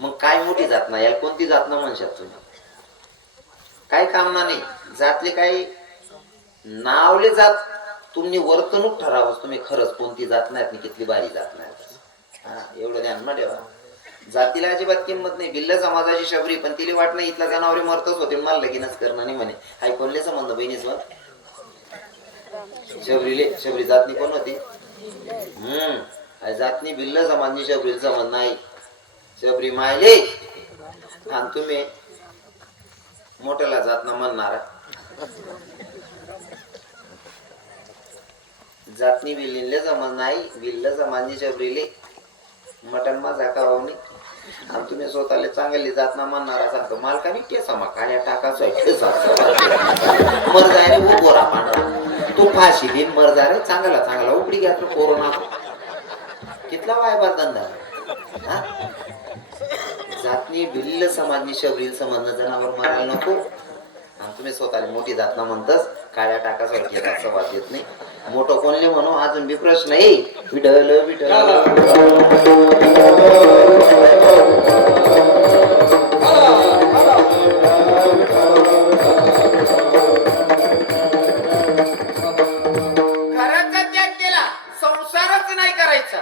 मग काय मोठी जात नाही, याला कोणती जात ना म्हणशात तुम्ही? काय कामना नाही. जातले काही नावले जात तुम्ही वर्तणूक ठरावच, तुम्ही खरंच कोणती जात नाहीत आणि कितली बारी जात नाहीत. एवढं ध्यान ना ठेवा. जातीला अजिबात किंमत नाही. भिल्ल समाजाची शबरी, पण तिला वाट नाही इथला जनावरे मरतच होते, मला लगीनच करणं नाही म्हणे. आई कोणले संबंध बहिणीच शबरी जातनी कोण होती? जातनी भिल्ल समाजनी शबरी समज नाही. शबरी मायले आणि तुम्ही मोठ्याला जात ना म्हणणारा जातनी विल्ले जमा नाही विल्ल जमानी जबरीले मटन माझा कावणी आणि तुम्ही स्वतःला चांगली जात ना म्हणणारा सांगतो मालकाने केसा मा काळ्या टाकायचा मर जाय रे वो गोरा पांढरा तू फाशी दिन मर जा रे चांगला चांगला उपडी घ्या तो कोरोना कितला वायबार धंदा जातनी भिल्ल समाजनी शबरील समजणं जनावर मारायला नको आणि तुम्ही स्वतःला मोठी जात ना म्हणतस काळ्या टाकाचा घेत असं वाद येत नाही मोठं कोणले म्हणू अजून बी प्रश्न आहे विठल विठल घराचा त्याग केला संसारच नाही करायचा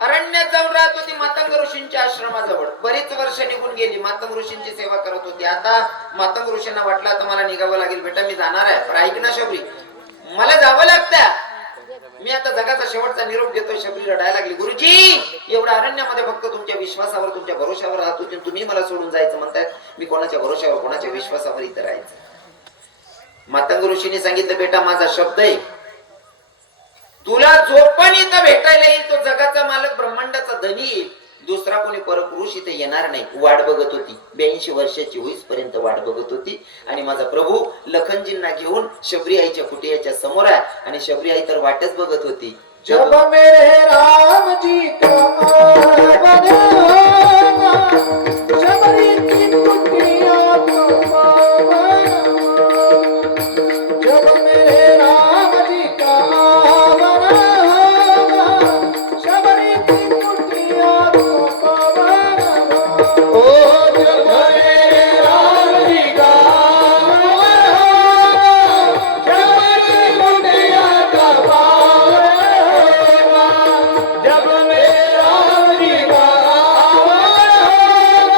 अरण्यात जाऊन राहत होती मातंग ऋषींच्या आश्रमाजवळ बरीच वर्ष निघून गेली मातंग ऋषींची सेवा करत होती आता मातंग ऋषींना वाटलं आता मला निघावं लागेल बेटा मी जाणार आहे पण ऐक ना शबरी मला जावं लागतं मी आता जगाचा शेवटचा निरोप घेतोय शबरी रडायला लागली गुरुजी एवढ्या अरण्यामध्ये फक्त तुमच्या विश्वासावर तुमच्या भरोशावर राहत होते तुम्ही मला सोडून जायचं म्हणताय मी कोणाच्या भरोशावर कोणाच्या विश्वासावर इथं राहायचं मातंग ऋषीने सांगितलं बेटा माझा शब्द आहे तुला जो पण इथं भेटायला येईल तो जगाचा मालक ब्रह्मांडाचा धनी येईल दुसरा कोणी परपुरुष इथे येणार नाही वाट बघत होती 82 वर्षाची होईस पर्यंत वाट बघत होती आणि माझा प्रभू लखनजींना घेऊन शबरी आईच्या कुटियाच्या समोर आहे आणि शबरी आई तर वाटच बघत होती जब मेरे राम जी का आगमन शबरी की कुटिया को पावन जब मेरे राम जी का आगमन शबरी की कुटिया को पावन ओ जब मेरे राम जी का आगमन शबरी की कुटिया का पावन जब मेरा जी का आगमन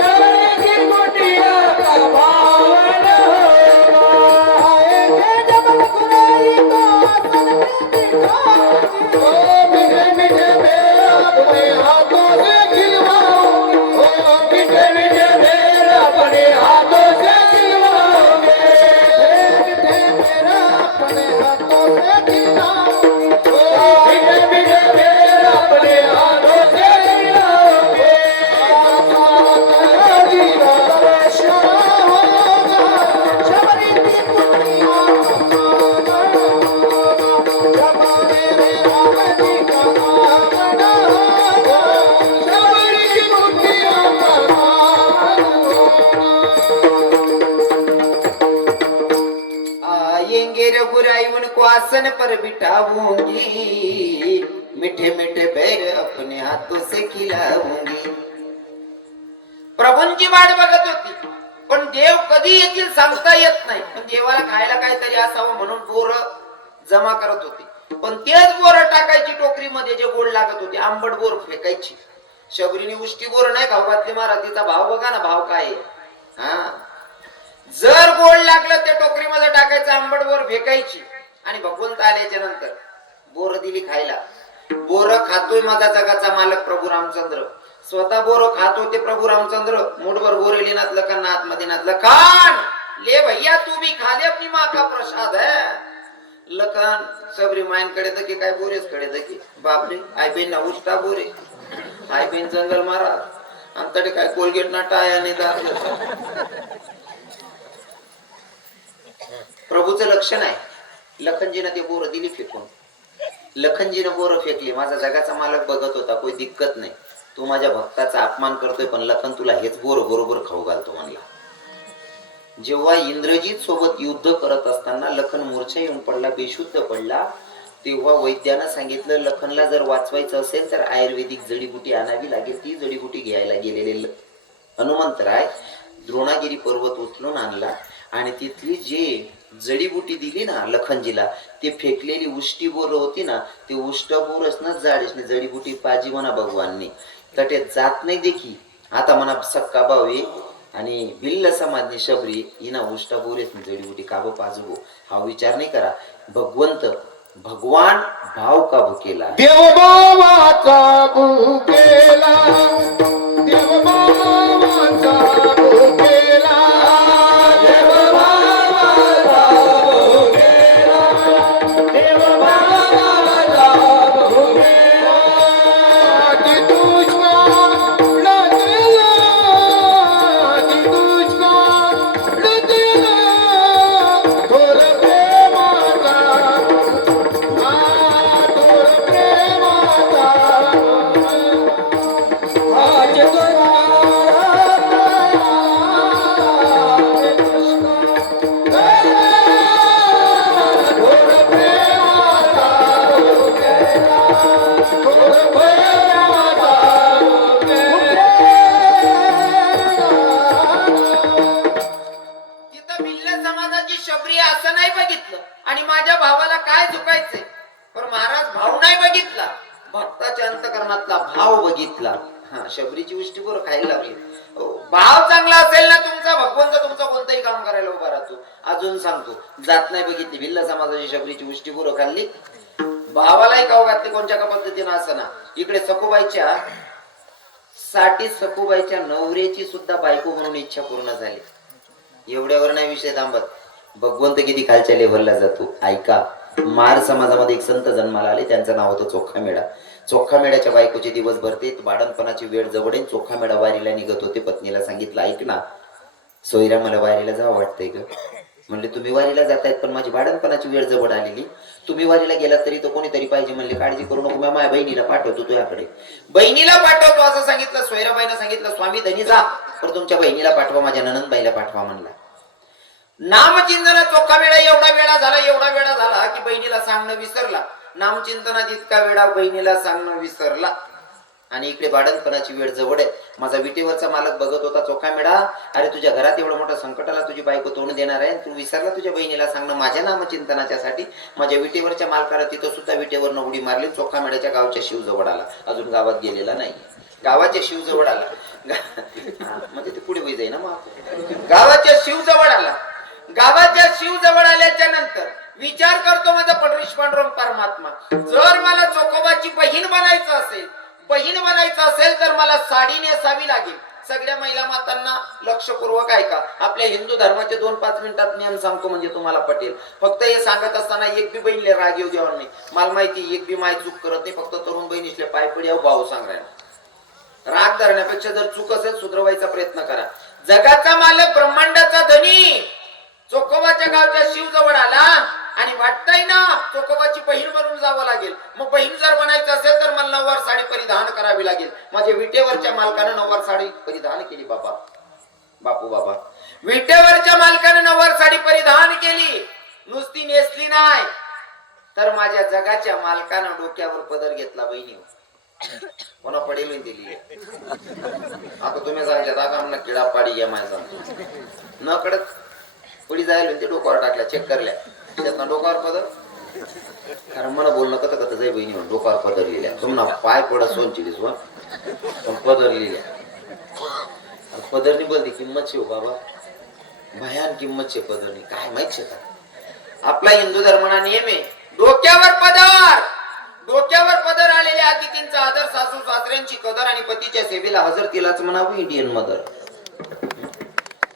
शबरी की कुटिया का पावन आएंगे जब खुदाई का आसन पे बिठाओगे ओ मीठे मीठे मेरा अपने हाथों से खिलवाओगे ओ मीठे मीठे मेरा अपने हाथों से खिलवाओगे मीठे मेरा अपने हाथों से खिलवाओगे ओ मीठे मीठे मेरा अपने हाथों से खिलवाओगे जीवा दर्शन होगा शबरी की कुटिया जब मेरे राम जी का आगमन होगा शबरी की कुटिया का आएंगे रघुराई उनको आसन पर बिठाऊंगी मीठे मीठे पैर अपने हाथों से खिलाऊंगी प्रभूंची वाट बघत होती पण देव कधी येतील सांगता येत नाही पण देवाला खायला काहीतरी असावं म्हणून बोर जमा करत होती पण तेच बोर टाकायची टोकरीमध्ये जे गोड लागत होते आंबट बोर फेकायची शबरीने उष्टी बोर नाही खाऊ घातली महाराजीचा भाव बघा ना भाव काय आहे. हा जर गोड लागलं त्या टोकरीमध्ये टाकायचं आंबट बोर फेकायची आणि भगवंत आल्याच्या नंतर बोर दिली खायला बोर खातोय माझा जगाचा मालक प्रभू रामचंद्र स्वतः बोर खात होते प्रभू रामचंद्र मुठभर बोरेली नातलं का नात मध्ये नातलं खान ले भैया तू भी खा ले अपनी माँ का प्रसाद है लखन सबरी मायन कडे दकी काय बोरेच कडे दकी बापरे आई बहीण ना उष्टा बोरे आई बहीण जंगल मारा आमच्याकडे काय कोलगेट ना टाय आणि दात प्रभूचं लक्षण आहे लखनजीनं ते बोर दिली फेकून लखनजीनं बोर फेकली माझा जगाचा मालक बघत होता कोई दिक्कत नाही तू माझ्या भक्ताचा अपमान करतोय पण लखन तुला हेच बोर बरोबर खाऊ घालतो म्हणला जेव्हा इंद्रजीत सोबत युद्ध करत असताना लखन मूर्छा येऊन पडला बेशुद्ध पडला तेव्हा वैद्यानं सांगितलं लखनला जर वाचवायचं असेल तर आयुर्वेदिक जडीबुटी आणावी लागेल ती जडीबुटी घ्यायला गेलेले हनुमंतराय द्रोणागिरी पर्वत उचलून आणला आणि तिथली जे जडीबुटी दिली ना लखनजीला ते फेकलेली उष्टी बोर होती ना ते उष्ट बोरच ना जाडीस जडीबुटी पाजी म्हणा भगवाननी तटे जात नाही देखी आता म्हणा सक्का भावे आणि बिल्ल समाजनी शबरी हिना उष्टा बोरेस जडीबुटी काबो पाजबो हा विचार नाही करा भगवंत भगवान भाव काबू केला देव बाबाचा भूकेला देव बाबाचा भूकेला देव बाबाचा भक्ताच्या अंतकरणातला भाव बघितला. हा, शबरीची उष्टी बरं खायला लागली. भाव चांगला असेल ना तुमचा, भगवंत तुमचं कोणतंही काम करायला उभा राहतो. अजून सांगतो, जात नाही बघितली, भिल्ल समाजाची शबरीची उष्टी बरं खाल्ली, भावालाही खाऊ घातली. कोणत्या का पद्धतीनं असं ना. इकडे सखुबाईच्या सखुबाईच्या नवऱ्याची सुद्धा बायको म्हणून इच्छा पूर्ण झाली. एवढ्यावर नाही विषय थांबत. भगवंत किती खालच्या लेव्हलला जातो ऐका. मार समाजामध्ये एक संत जन्माला आले, त्यांचं नाव होतं चोखामेळा. चोखामेळ्याच्या बायकोचे दिवस भरते, बाळणपणाची वेळ जवळ. चोखामेळा वारीला निघत होते. पत्नीला सांगितलं, ऐक ना सोयरा, मला वारीला जावं वाटतंय ग. म्हणले, तुम्ही वारीला जातायत पण माझी बाळणपणाची वेळ जवळ आलेली. तुम्ही वारीला गेलात तरी तो कोणीतरी पाहिजे. म्हणले, काळजी करू नको, मी माझ्या बहिणीला पाठवतो तुझ्याकडे. बहिणीला पाठवतो असं सांगितलं. सोयराबाईनं सांगितलं, स्वामी धनी जा, पण तुमच्या बहिणीला पाठवा, माझ्या ननंदबाईला पाठवा म्हणला. नामचिंतन चोखामेळा एवढा वेळा झाला की बहिणीला सांगणं विसरला. नामचिंतनात इतका वेळा बहिणीला सांगणं विसरला. आणि इकडे बाळणपणाची वेळ जवळ आहे. माझा विटेवरचा मालक बघत होता चोखामेळा, अरे तुझ्या घरात एवढं मोठं संकटाला तुझी बायको तोंड देणार आहे, तू विसरला तुझ्या बहिणीला सांगणं माझ्या नामचिंतनाच्या साठी. माझ्या विटेवरच्या मालकाला तिथं सुद्धा विटेवर उडी मारली. चोखामेळ्याच्या गावच्या शिव जवळ आला. अजून गावात गेलेला नाही, गावाच्या शिव जवळ आला. म्हणजे ते पुढे होई जाई ना. मग गावाच्या शिव जवळ आला. गावाच्या शिव जवळ आल्याच्या नंतर विचार करतो, माझा पडरीश पांडुरंग परमात्मा, जर मला चोखोबाची बहीण बनायचं असेल तर मला साडी नेसावी लागेल. सगळ्या महिला मातांना लक्षपूर्वक ऐका. आपल्या हिंदू धर्माचे 2-5 मिनिटात नियम सांगतो म्हणजे तुम्हाला पटेल. फक्त हे सांगत असताना एक बी बहिणीला राग येऊ द्यावा नाही. मला माहिती एक बी माय चूक करत नाही. फक्त तरुण बहिणीसले पाय पडी भाऊ सांगायला. राग धरण्यापेक्षा जर चूक असेल सुधरवायचा प्रयत्न करा. जगाचा मालक, ब्रह्मांडाचा धनी चोखोबाच्या गावच्या शिव जवळ आला आणि वाटतंय ना चोखोबाची बहीण बनून जावं लागेल. मग बहीण जर बनायचं असेल तर मला नववार साडी परिधान करावी लागेल. माझ्या विटेवरच्या मालकानं नववार साडी परिधान केली. बाबा विटेवरच्या मालकानं नववार साडी परिधान केली. नुसती नेसली नाही तर माझ्या जगाच्या मालकानं डोक्यावर पदर घेतला. बहिणी कोणा पडेल दिली. आता तुम्ही सांगता का आम्हाला किडा पाडी या माझा न कळत पुढे जायला ते डोक्यावर टाकल्या, चेक करल्या, त्यातनं डोक्यावर पदर. कारण मला बोलणं कत जाई बहिणी म्हणून डोक्यावर पदर लिहिल्या. तुम्हाला पाय पडत सोनचिलीस वा पण पदर लिहिल्या. पदरनी बोलते किंमत शे बाबा, भयान किंमत शे पदरनी. काय माहित शे का आपला हिंदू धर्माना नियम आहे डोक्यावर पदर आलेल्या अतिथींचा आदर, सासू सासऱ्यांची कदर आणि पतीच्या सेवेला हजर तिलाच म्हणावं इंडियन मदर.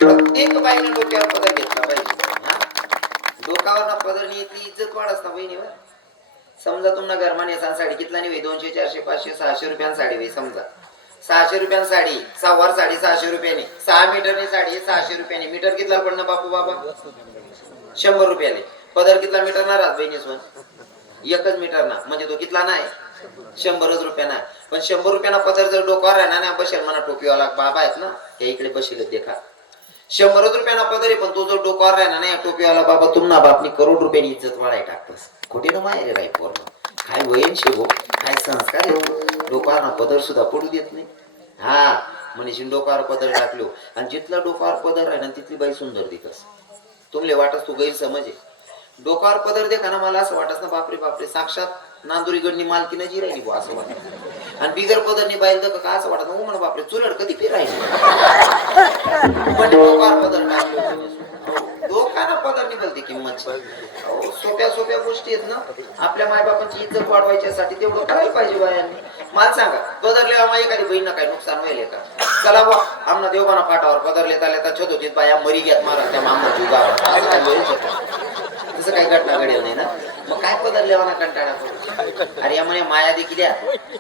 प्रत्येक बाईने डोक्यावर पदर घेतला पाहिजे. डोक्यावर पदरनी इथली इज्जत वाढ असता बहिणीवर. समजा तुम्हाला घरमाने साडी कितला नाही 200, 400, 500, 600 रुपयांनी साडी वे. समजा 600 रुपयांनी साडी, सहावार साडी 600 रुपयाने, 6 मीटरने साडी 600 रुपयाने. मीटर कितला पडणं बापू बाबा? 100 रुपयाने. पदर कितला मीटर ना राहत बहिणी सोन? एकच मीटर ना, म्हणजे तो कितला नाही 100 रुपयाना. पण 100 रुपयाना पदर जर डोक्यावर राहणार ना बसेल म्हणा टोपीवाला बाबा आहेत ना हे इकडे बसेल देखा. 100 रुपयाना पदर आहे पण तो जर डोक्यावर राहणार नाही टोपीवाला बाबा तुम्हाला बापनी करोड रुपयानी इज्जत वाढाय टाकतस. खोटे ना माय राय पूर्ण. काय वयन शेवो, काय संस्कार आहे. डोक्यावर पदर सुद्धा पडू देत नाही. हा म्हणजे डोक्यावर पदर टाकलो आणि जिथला डोक्यावर पदर आहे ना तिथली बाई सुंदर दिकस. तुमले वाटस तू गैरसमज आहे. डोक्यावर पदर देखा ना मला असं वाटस ना बापरे साक्षात नांदुरी गडनी मालकीनं जी राहिली बुवा असं वाटत. आणि बिगर पदरनी बाईल तर का असं वाटत म्हणा बापरे चुरड कधी फिरायली. डोक्यावर पदर टाकलो डोक्याना पदर निघलते किंमत. सोप्या गोष्टी आहेत ना. आपल्या मायबापांची इज्जत वाढवायच्यासाठी तेवढं करायला पाहिजे बायांनी. मला सांगा पदरले माझ्या एखादी बहीण काय नुकसान व्हायले का? चला बा आमना देवबाना फाटावर पदर लेता छत होती बाया मरी घ्यात मारा त्या मामा जीव गावात असं काय होईल शकत. तसं काही घटना घडेल नाही ना. मग काय पदर लेवाना कंटाळा करू. अरे म्हणे माया देखील द्या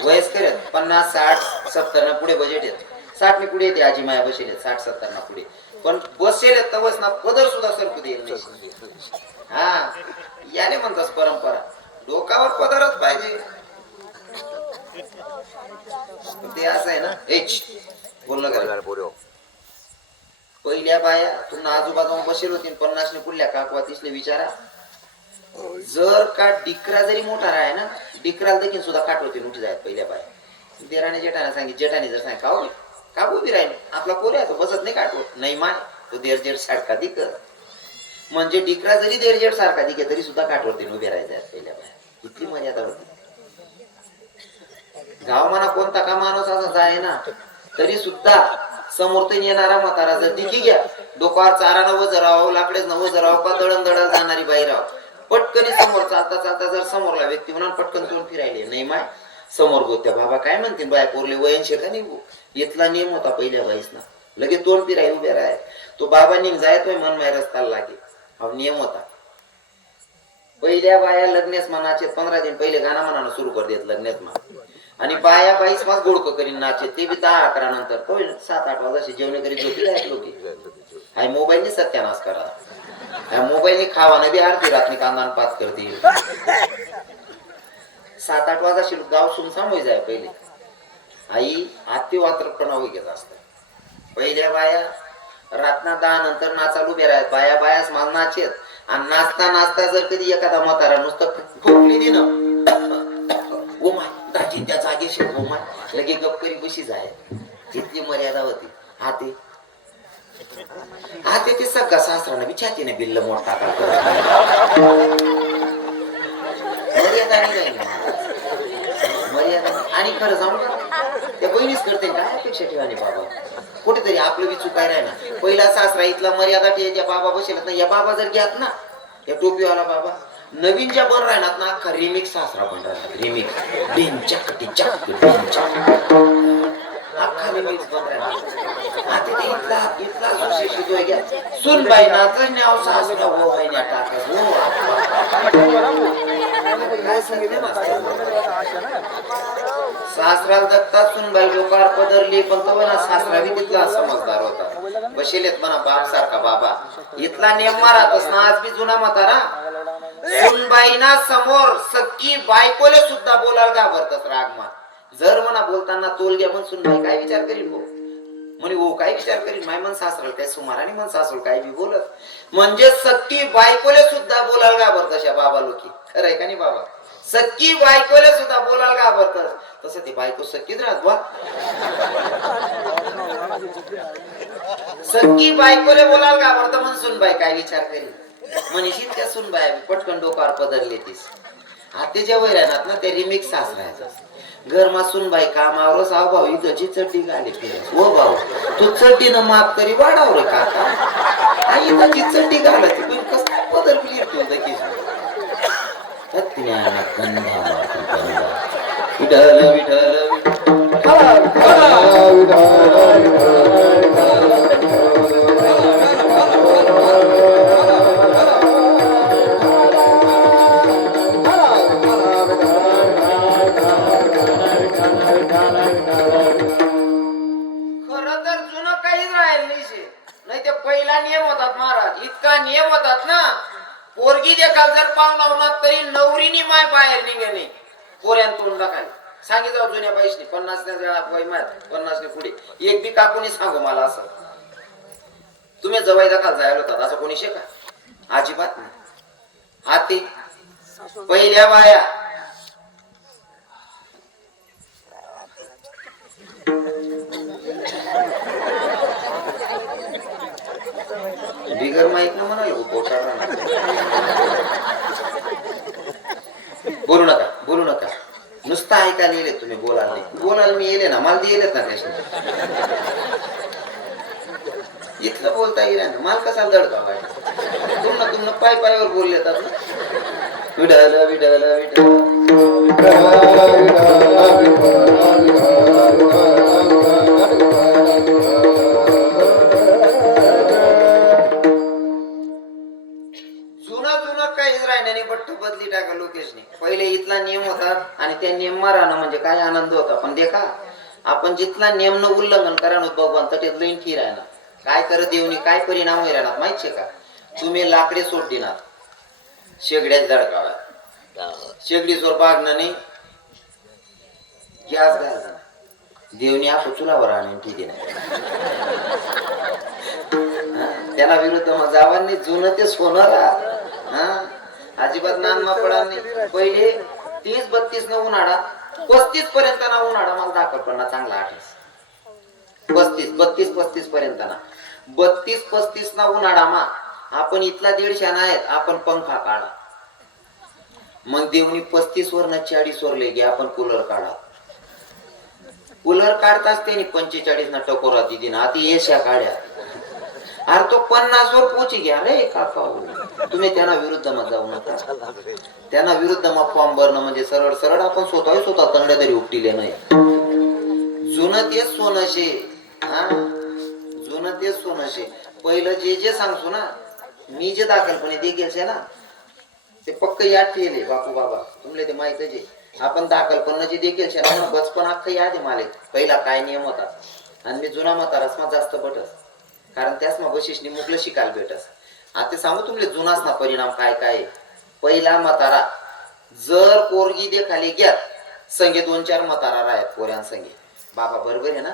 वयस्कर आहेत 50, 60, 70 ना पुढे बजेट येत. 60 ने पुढे येते आजी माया बसेल 60, 70 ना पुढे. पण बसेल तवस ना पदर सुद्धा सरकू देईल नाही. हा याने म्हणतात परंपरा डोक्यावर पदरच पाहिजे. ते असं आहे ना बोलणं करा. पहिल्या बाया तुम्हाला आजूबाजूला बसेल होती 50 ने पुढल्या काकवा 30 ने विचारा. जर का डिकरा जरी मोठा राहा ना डिकराला देखील सुद्धा काटवते मोठी जायत पहिल्या बाया. देराने जेठाने सांगितलं जेठाने जर सांग का का उभी राहील आपला पोरे तो बसत नाही काटवत नाही माय तो देरजेड सारखा दिक. म्हणजे डिकरा जरी देरजेड सारखा दिके तरी सुद्धा काटवते उभे राहायचं पहिल्या बाया. इतकी मर्यादा होती. गाव म्हणा कोणता का माणूस असा आहे ना, तरी सुद्धा समोरतून येणारा म्हातारा जर दिकी घ्या, डोक्यावर चारा नवं जराव, लाकडेच नवं जराव, का दळण दळण जाणारी बाई राव, पटकनी समोर चालता चालता जर समोरला व्यक्ती म्हणून पटकन तोंड फिरायले नाही माय समोर गोत्या बाबा काय म्हणते बाय पोरले वयनशे का नाही. इथला नियम होता पहिल्या बाईस ना, लगेच तोंड फिरायला उभे राहाय. तो बाबा निघ जायतोय मन माय रस्त्याला लागे, हा नियम होता. पहिल्या बाया लग्नेस मनाचे 15 दिन पहिले गाणं म्हणानं सुरू कर देत लग्नेत मा, आणि बाया बाईस मास गोडक करीन नाचे, ते बी 10-11 नंतर 7-8 वाजता जेवण करी झोपी जायत लोक. हाय मोबाईलने सत्यानाश करा, ह्या मोबाईलने खावानं बी आरती रात्री कांदा पात करतील. 7-8 वाजता गाव सुमसाम होई जाय. पहिले आई आत्ती वात्रपणा होई घेत असतात. पहिल्या बाया रातना 10 नंतर नाचालू बेरायत, बाया बायाच माल नाचेत. आणि नाचता नाचता जर कधी एखादा म्हातारा नुसतं ठोकली दे ना, ओ माय दाजी त्या जागेशी ओ माय लगे गप करी बशी जाय. इतकी मर्यादा होती. हाते ते सगळा सासरानं विचारते बिल्ल मोठा मर्यादा आणि खरं जाऊन त्या बहिणीच करते काय अपेक्षा ठेवाने बाबा, कुठेतरी आपलं बी चुकाय राय ना. पहिला सासरा इथला मर्यादा त्या बाबा बसेल ना, या बाबा जर घ्यात ना, या टोपीवाला बाबा नवीन ज्या बन राहणार ना, अख्खा रिमिक्स सासरा बन राहणार. रिमिक्स डिंचाक अख्खा रिमिक्स बन राहणार. आता ते इथला सुशिक्षित घ्या सुनबाई नाचं नाव सासरा हो महिन्या टाकस काय सांगते ना सासराला दत्ता सुनबाई डोकार पदरली, पण तो ना सासरा बी तिथला समजदार होता. बसेलेत म्हणा बाप सारखा बाबा. इथला नेम मारातच ना आज बी जुना म्हातारा सुनबाईना समोर सख्खी बायकोले सुद्धा बोलायला घाबरतच रागमा. जर म्हणा बोलताना तोल घ्या पण सुनबाई काय विचार करील भाऊ म्हणे हो काय विचार करील माय मन सासरल काय सुमाराने मन सासरल काय बी बोलत. म्हणजे सख्खी बायकोले सुद्धा बोलायला घाबरत अशा बाबा लोकी. खरंय का नाही बाबा, सख्खी बायकोले सुद्धा बोलायला घाबरत. तसं ती बायको सख्खीच राहत बा, सख्खी बायकोले बोलायला घाबरत म्हणून सुनबाई काय विचार करील. म्हणशील त्या सुनबाई पटकन डोकावर पदरले तीस. आतेच्या वैरानात ना ते रिमिक्स सासरायचं. घरमा सुनबाई कामावर साव भाऊ इथंची चड्डी घाली फिरस. हो भाऊ तू चड्डीनं माफ करी वाढाव रे काका, आई इथंची चड्डी घालायची पण कस पदर फिर ठेवलं की विठल विठल नियम होतात ना. पोरगी देखाल जर पाहुणा होणार तरी नवरीनी माय बाहेर निघणे पोऱ्यान तोंड दाखायला सांगितलं जुन्या बाईसनी. 50 पुढे एक बी काकुनी सांगू मला असं तुम्ही जवाई दाखाल जायला होतात असं कोणी शेका अजिबात नाही. हाती पहिल्या बाया बिगर माईक न म्हणाल बोलू नका नुसतं ऐकायला येले तुम्ही बोलायला नाही. बोलायला मी येले ना मला ते येलेत ना त्याशी इथलं बोलता येईल ना मला कसा दडका वाटत तुमनं पायावर बोलले येतात ना. विडल विडल बदली टाका लोकेशने. पहिले इथला नियम होता आणि त्या नियम मारानं म्हणजे काय आनंद होता. पण देखा आपण जिथला नियम न उल्लंघन करा भगवान तर तिथलं ठीक आहे ना. काय करत देऊनी काय परिणाम होईल राहणार माहिती का. तुम्ही लाकडे सोड देणार शेगड्यात जडकावा शेगडीसवर बागणं नाही गॅस घालणार देवनी आपण चुलावर आणून ठीक आहे. त्याला विरुद्ध मग जावांनी जुनं ते सोनं अजिबात नानमा पडा नाही. पहिले 30-32 न उन्हाळा 35 पर्यंत ना उन्हाळा मला दाखल पडणार चांगला 32 पर्यंत ना 32-35 ना उन्हाळा मा आपण इथला 150 आहेत आपण पंखा काढा. मग देवनी 35 वर ना 40 वर लगे आपण कूलर काढा. कूलर काढताच त्यांनी 45 ना टकोरा दिदी ना आता येश्या काढ्या. अरे तो 50 वर पोची घ्या रे काका हो. तुम्ही त्यांना विरुद्ध मत जाऊ नका. त्यांना विरुद्ध मत फॉर्म भरणं म्हणजे सरळ सरळ आपण स्वतः तंगड्या तरी उपटिले नाही. जुनं तेच सोनशे. हा जुनं तेच सोनशे. पहिलं जे सांगतो ना मी जे दाखलपणे देखील ना ते पक्क याद ठेवले बापू बाबा तुमले ते माहितच आहे. आपण दाखलपण जे देखील ना बचपन अख्खं याद आहे मला. पहिला काय नियम होता आणि मी जुना म्हातारास मा जास्त बटस कारण त्यास मग बशिष्णी मुकलं शिकायला भेटस. आता सांगू तुमले जुनाच ना परिणाम काय काय. पहिला म्हातारा जर पोरगी देखाली घ्यात संगे 2-4 म्हातारा राहत पोऱ्यां संगे बाबा बरोबर आहे ना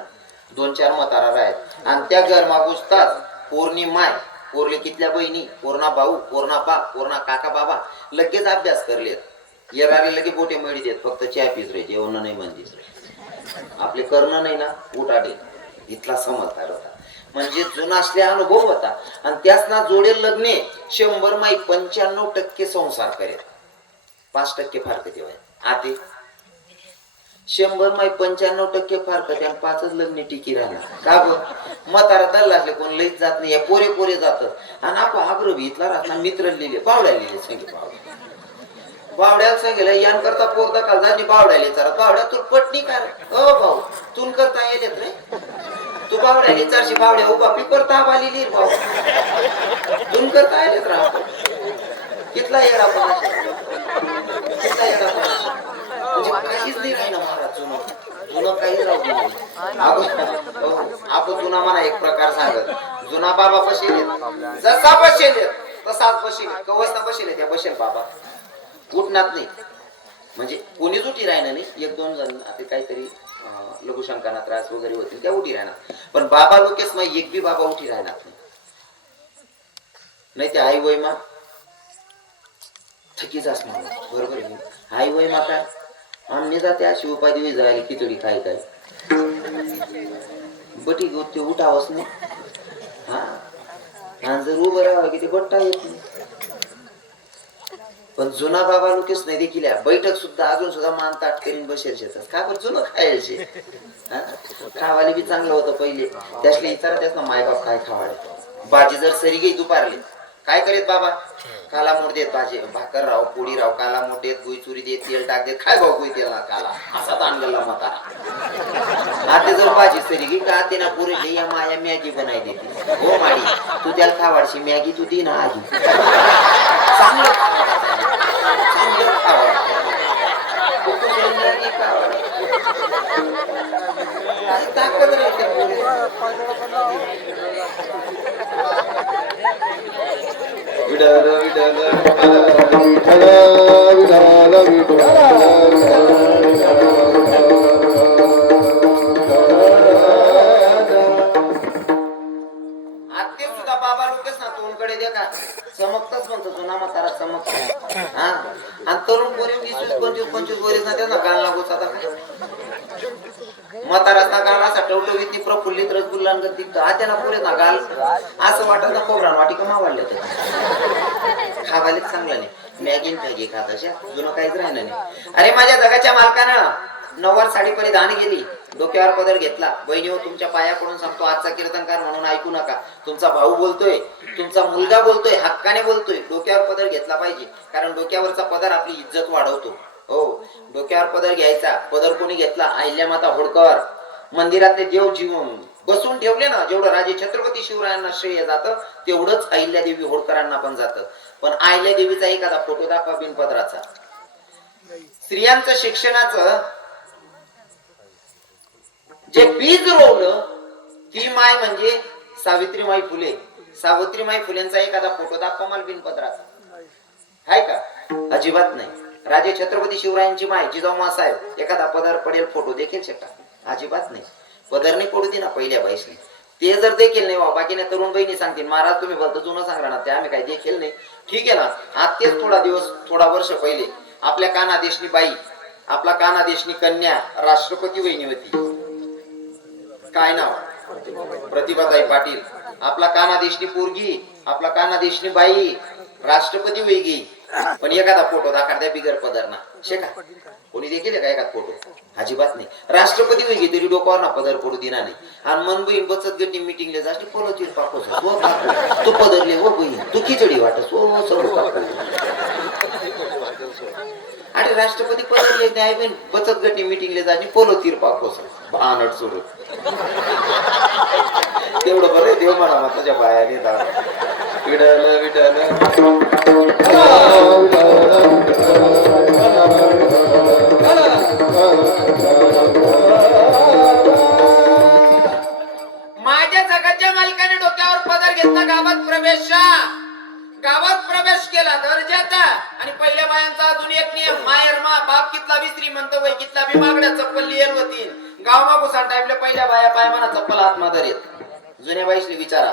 2-4 म्हातारा राहत आणि त्या घर मागुसताच पोरणी माय पोरले कितल्या बहिणी पोरणा भाऊ पोरणा बाप पोरणा काका बाबा लगेच अभ्यास करलेत येरारे लगे बोटे मळी देत फक्त चहा पित रे जेवण नाही म्हणजे आपले करणं नाही ना उठाडे इथला समजदार होता. म्हणजे जुना असल्या अनुभव होता आणि त्याच ना जोडेल लग्ने 100 माई 95% संसार करेल 5% फारक तेव्हा आते 100 माई 95% फारक त्या 5च लग्न टिकी राहणार का ग म्हातारा दल लागले कोण लईच जात नाही पोरे जात आणि आपण आग्रह इथला राहणार मित्र लिहिले बावड्या लिहिले सांगे बावड्याला सांगितलं यान करता पोरदा काल झाली बावड्याला विचारा बावड्या तू पटणी कर भाऊ तू करता येत रे तू बावड्याला 400 बावड्या उभा पिपर ताप आलेली भाऊ तू करता येत राह कितला येडा पण कितला येडा म्हणजे काहीच नाही राहिलं महाराज जुनं काहीच राहू आपण जुना म्हणा एक प्रकार सांगत जुना बाबा बसेल जसा बसेल तसाच बसेल कवचना बसेल त्या बसेल बाबा उठणार नाही म्हणजे कोणीच उठी राहणार नाही 1-2 जण आता काहीतरी लघुशंकाना त्रास वगैरे होतील त्या उठी राहणार पण बाबा लोकेच मग एक बी बाबा उठी राहणार नाही ते आई वय मा थकीच असणार बरोबर आहे आई वय मा काय आम्ही जाते अशी उपाय दिवी जायला खिचडी काय बटी ते उठावच नाही हा आणि जर उभं राहावं की ते बट्टा येत नाही. पण जुना बाबा लोकेच नाही देखील बैठक सुद्धा अजून सुद्धा मान ताट करीन बसेल शेतात का पण जुनं खायचे खावाले बी चांगलं होतं पहिले त्यासले विचारा त्यास ना मायबाप काय खावाले भाजी जर सरी गई दुपारले काय करेत बाबा काला मोड देत भाजी भाकर राव पोळी राव काला मोड देत गुई चुरी देत तेल टाक देत काय भाऊ गुई तेल ना काला असा ताणलेला म्हातारा आता जर भाजी सरी गई का ते ना पुरी या माया मॅगी बनाई देते हो माडी तू त्याला खावाडशी मॅगी तू दे ना आधी चांगलं ताकद राहते विडल विडल विठ्ठल विठ्ठल आते सुद्धा बाबा लोकच ना तोंडकडे दे का चमकताच म्हणतो जुना म्हातारा चमकतो हा आणि तरुण पोरी 20-25 वर्ष ना त्यांना गाल लागूच आता म्हाताराचा गाल असा टवटवीत प्रफुल्लित रसगुल्ला दिसतो हात्याला पुरे ना गाल असं वाटत ना खोबरान वाटी कमा वाढल्या त्या खावायला चांगलं नाही मॅगी फॅगी खात अशा जुनं काहीच राहिलं नाही. अरे माझ्या जगाच्या मालकानं 9वार साडी परिधान गेली डोक्यावर पदर घेतला बहिणी तुमच्या पाया पडून सांगतो आजचा कीर्तनकार म्हणून ऐकू नका तुमचा भाऊ बोलतोय तुमचा मुलगा बोलतोय हक्काने बोलतोय डोक्यावर पदर घेतला पाहिजे कारण डोक्यावरचा पदर आपली इज्जत वाढवतो. हो डोक्यावर पदर घ्यायचा पदर कोणी घेतला अहिल्यामाता होळकर मंदिरातले देव जीवन बसून ठेवले ना जेवढं राजे छत्रपती शिवरायांना श्रेय जातं तेवढंच अहिल्यादेवी होळकरांना पण जातं. पण अहिल्यादेवीचा एखादा फोटो दाखवा बिनपदराचा स्त्रियांचं शिक्षणाचं जे बीज रोवलं ती माय म्हणजे सावित्रीमाई फुले सावित्रीमाई फुलेंचा एखादा फोटो दाखवा मला बिनपदराचा आहे का अजिबात नाही. राजे छत्रपती शिवरायांची माय जिजाऊ साहेब एखादा पदर पडेल फोटो देखील शकता अजिबात नाही. पदर नाही पडू दे ना पहिल्या बाईसने ते जर देखील नाही बाकीने तरुण बहिणी सांगतील महाराज तुम्ही बोलतो जुनं सांगा ना ते आम्ही काही देखील नाही ठीक आहे ना. आज तेच थोडा वर्ष पहिले आपल्या कानादेशनी बाई आपला कानादेशनी कन्या राष्ट्रपती वहिनी होती काय नाव प्रतिभाताई पाटील आपला कानादेशनी पोरगी आपला कानादेशनी बाई राष्ट्रपती वैगी पण एखादा फोटो दाखवा द्या बिगर पदरना शेका कोणी देखील का एखादा फोटो अजिबात नाही. राष्ट्रपती वेगळी तरी डोक्यावर ना पदर पडू दिना नाही. आणि मन बहीण बचत गटी मिटिंगला जास्त पळतील पाकोस हो काकू तू पदरले हो बहीण तू खिचडी वाटस हो सर्व काकू. आणि राष्ट्रपती पदरले नाही बहीण बचत गटी मिटिंगला जाणे पोलो तीर पाकोस भानट सोडून तेवढं बरं देव म्हणा मग तुझ्या बायाने दा विडल विडल माझ्या जगाच्या मालकाने डोक्यावर पदर घेतला गावात प्रवेश केला दर्जाचा. आणि पहिल्या बायांचा अजून एक नियम मायर मा बाप कितला बी श्रीमंत वय कितला बी मागण्या चप्पल लियल होती. गाव मागुसान टाईमला पहिल्या बाया पायमाना चप्पल आत्मादर येत. जुन्या बाईसले विचारा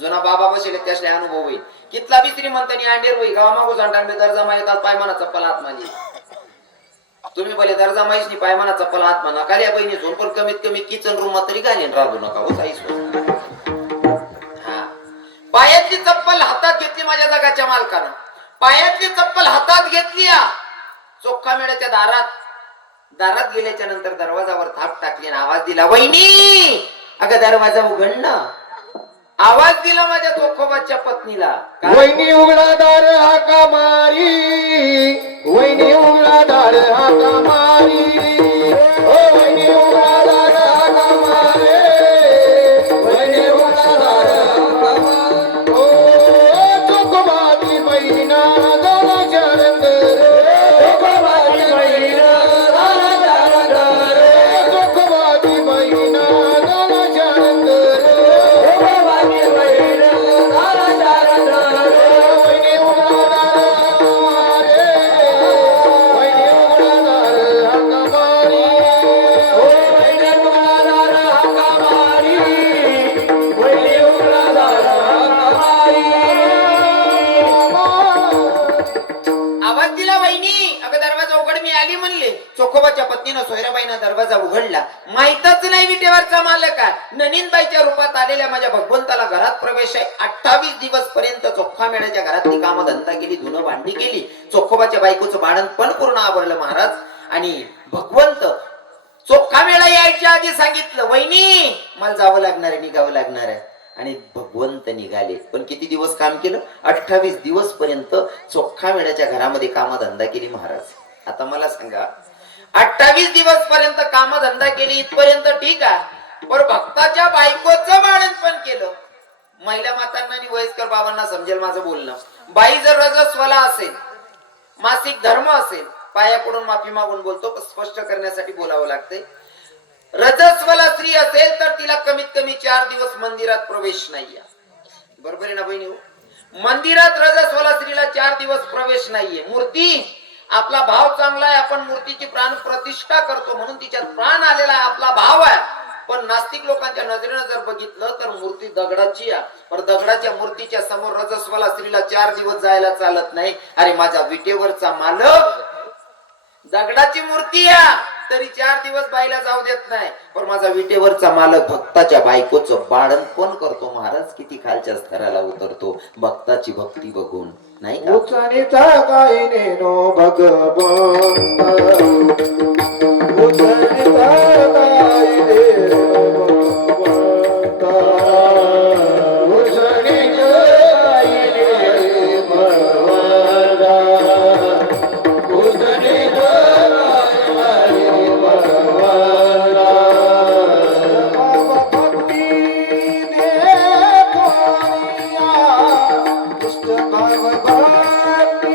जुना बाबा बसले त्यासले अनुभव होईल. कितला बी श्रीमंतनी अंडेर होई गाव मागुसान टाईमला दर्जा मा येतात पायमाना चप्पल आत्माली. तुम्ही भले दर्जा माहीसनी पायमाना चप्पल आत्मा नका या बहिणी झोन पण कमीत कमी किचन रूम तरी घालीन राहू नका हो ताईस. पायातली चप्पल हातात घेतली माझ्या जगाच्या मालकानं. पायातली चप्पल हातात घेतली चोखा मेळ्याच्या दारात गेल्याच्या नंतर दरवाजावर थाप टाकली आणि आवाज दिला वहिनी अगं दरवाजा उघड ना. आवाज दिला माझ्या चोखोबाच्या पत्नीला वहिनी उघडा दार हाका मारी वहिनी उघडा दार हाका मारी ओ वहिनी उघडा दार हाका मारे वहिनी उघडा दार हाका मारी ओ चोखोबाची बहिणा दारा शरद चोखोबाची बहिणा दारा शरद चोखोबाची बहिणा दारा शरद चोखोबाची बहिणा दारा शरद वहिनी उघडा दार मारे वहिनी उघडा दार हाका मारी ओ वहिनी उघडा दार हाका मारी वहिनी उघडा दार हाका मारी आवाज दिला वहिनी अगं दरवाजा उघड मी आली म्हणले. चोखोबाच्या पत्नीनं सोयराबाईनं दरवाजा उघडला. माहीतच नाही विटेवरचा मालक आहे. ननीनबाईच्या रूपात आलेल्या माझ्या भगवंताला घरात प्रवेश आहे. 28 दिवस पर्यंत चोखा मेळ्याच्या घरातली कामं धंदा केली धुणं भांडी केली. चोखोबाच्या बायकोचं भांडण पण पूर्ण आवरलं महाराज. आणि भगवंत चोखा मेळा यायच्या आधी सांगितलं वहिनी मला जावं लागणार आहे निघावं लागणार आहे. आणि भगवंत निघाले. पण किती दिवस काम केलं 28 दिवस पर्यंत चोखा मेळ्याच्या घरामध्ये कामधंदा केली महाराज. आता मला सांगा 28 दिवस पर्यंत कामधंदा केली इथपर्यंत ठीक आहे. पण भक्ताच्या बायकोचं भांडण पण केलं. महिला मातांना आणि वयस्कर बाबांना समजेल माझं बोलणं. बाई जर रजस्वला असेल मासिक धर्म असेल पाया पडून माफी मागून बोलतो स्पष्ट करण्यासाठी बोलावं लागतंय. रजस्वला स्त्री असेल तर तिला कमीत कमी 4 दिवस मंदिरात प्रवेश नाहीये. बरोबर आहे ना बहिणी. मंदिरात रजस्वला स्त्रीला 4 दिवस प्रवेश नाहीये. मूर्ती आपला भाव चांगला आहे आपण मूर्तीची प्राण प्रतिष्ठा करतो म्हणून तिच्यात प्राण आलेला आहे आपला भाव आहे. पण नास्तिक लोकांच्या नजरेनं जर बघितलं तर मूर्ती दगडाची आहे. पण दगडाच्या मूर्तीच्या समोर रजस्वला स्त्रीला 4 दिवस जायला चालत नाही. अरे माझ्या विटेवरचा मालक दगडाची मूर्ती आहे तरी 4 दिवस बाईला जाऊ देत नाही. पण माझा विटेवरचा मालक भक्ताच्या बायकोचं भांडण कोण करतो महाराज. किती खालच्या स्तराला उतरतो भक्ताची भक्ती बघून नाही का. उचनीचा काही नेनो भगवंत उचनीचा काही नेनो भगवंत उचनीचा काही नेनो भगवंत उचनीचा काही नेनो भगवंत भक्ती देखो इष्ट भगवती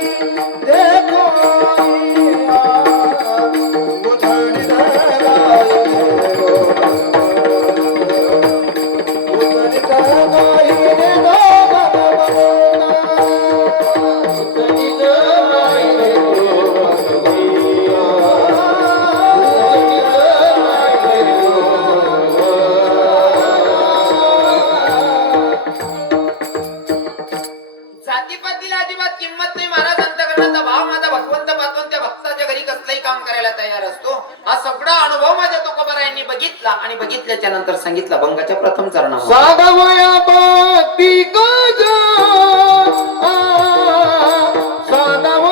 देखो उधर जातीपातीला अजिबात किंमत नाही महाराज. अंतकरणाचा भाव माझा भगवंत पाहतो त्या भक्ताच्या घरी कसलाही काम करायला तयार असतो. हा सगळा अनुभव माझ्या तुकोबारायांनी बघितला आणि बघितल्याच्या नंतर सांगितला भंगाच्या प्रथम चरणामध्ये साधवया भक्ती गजा साधव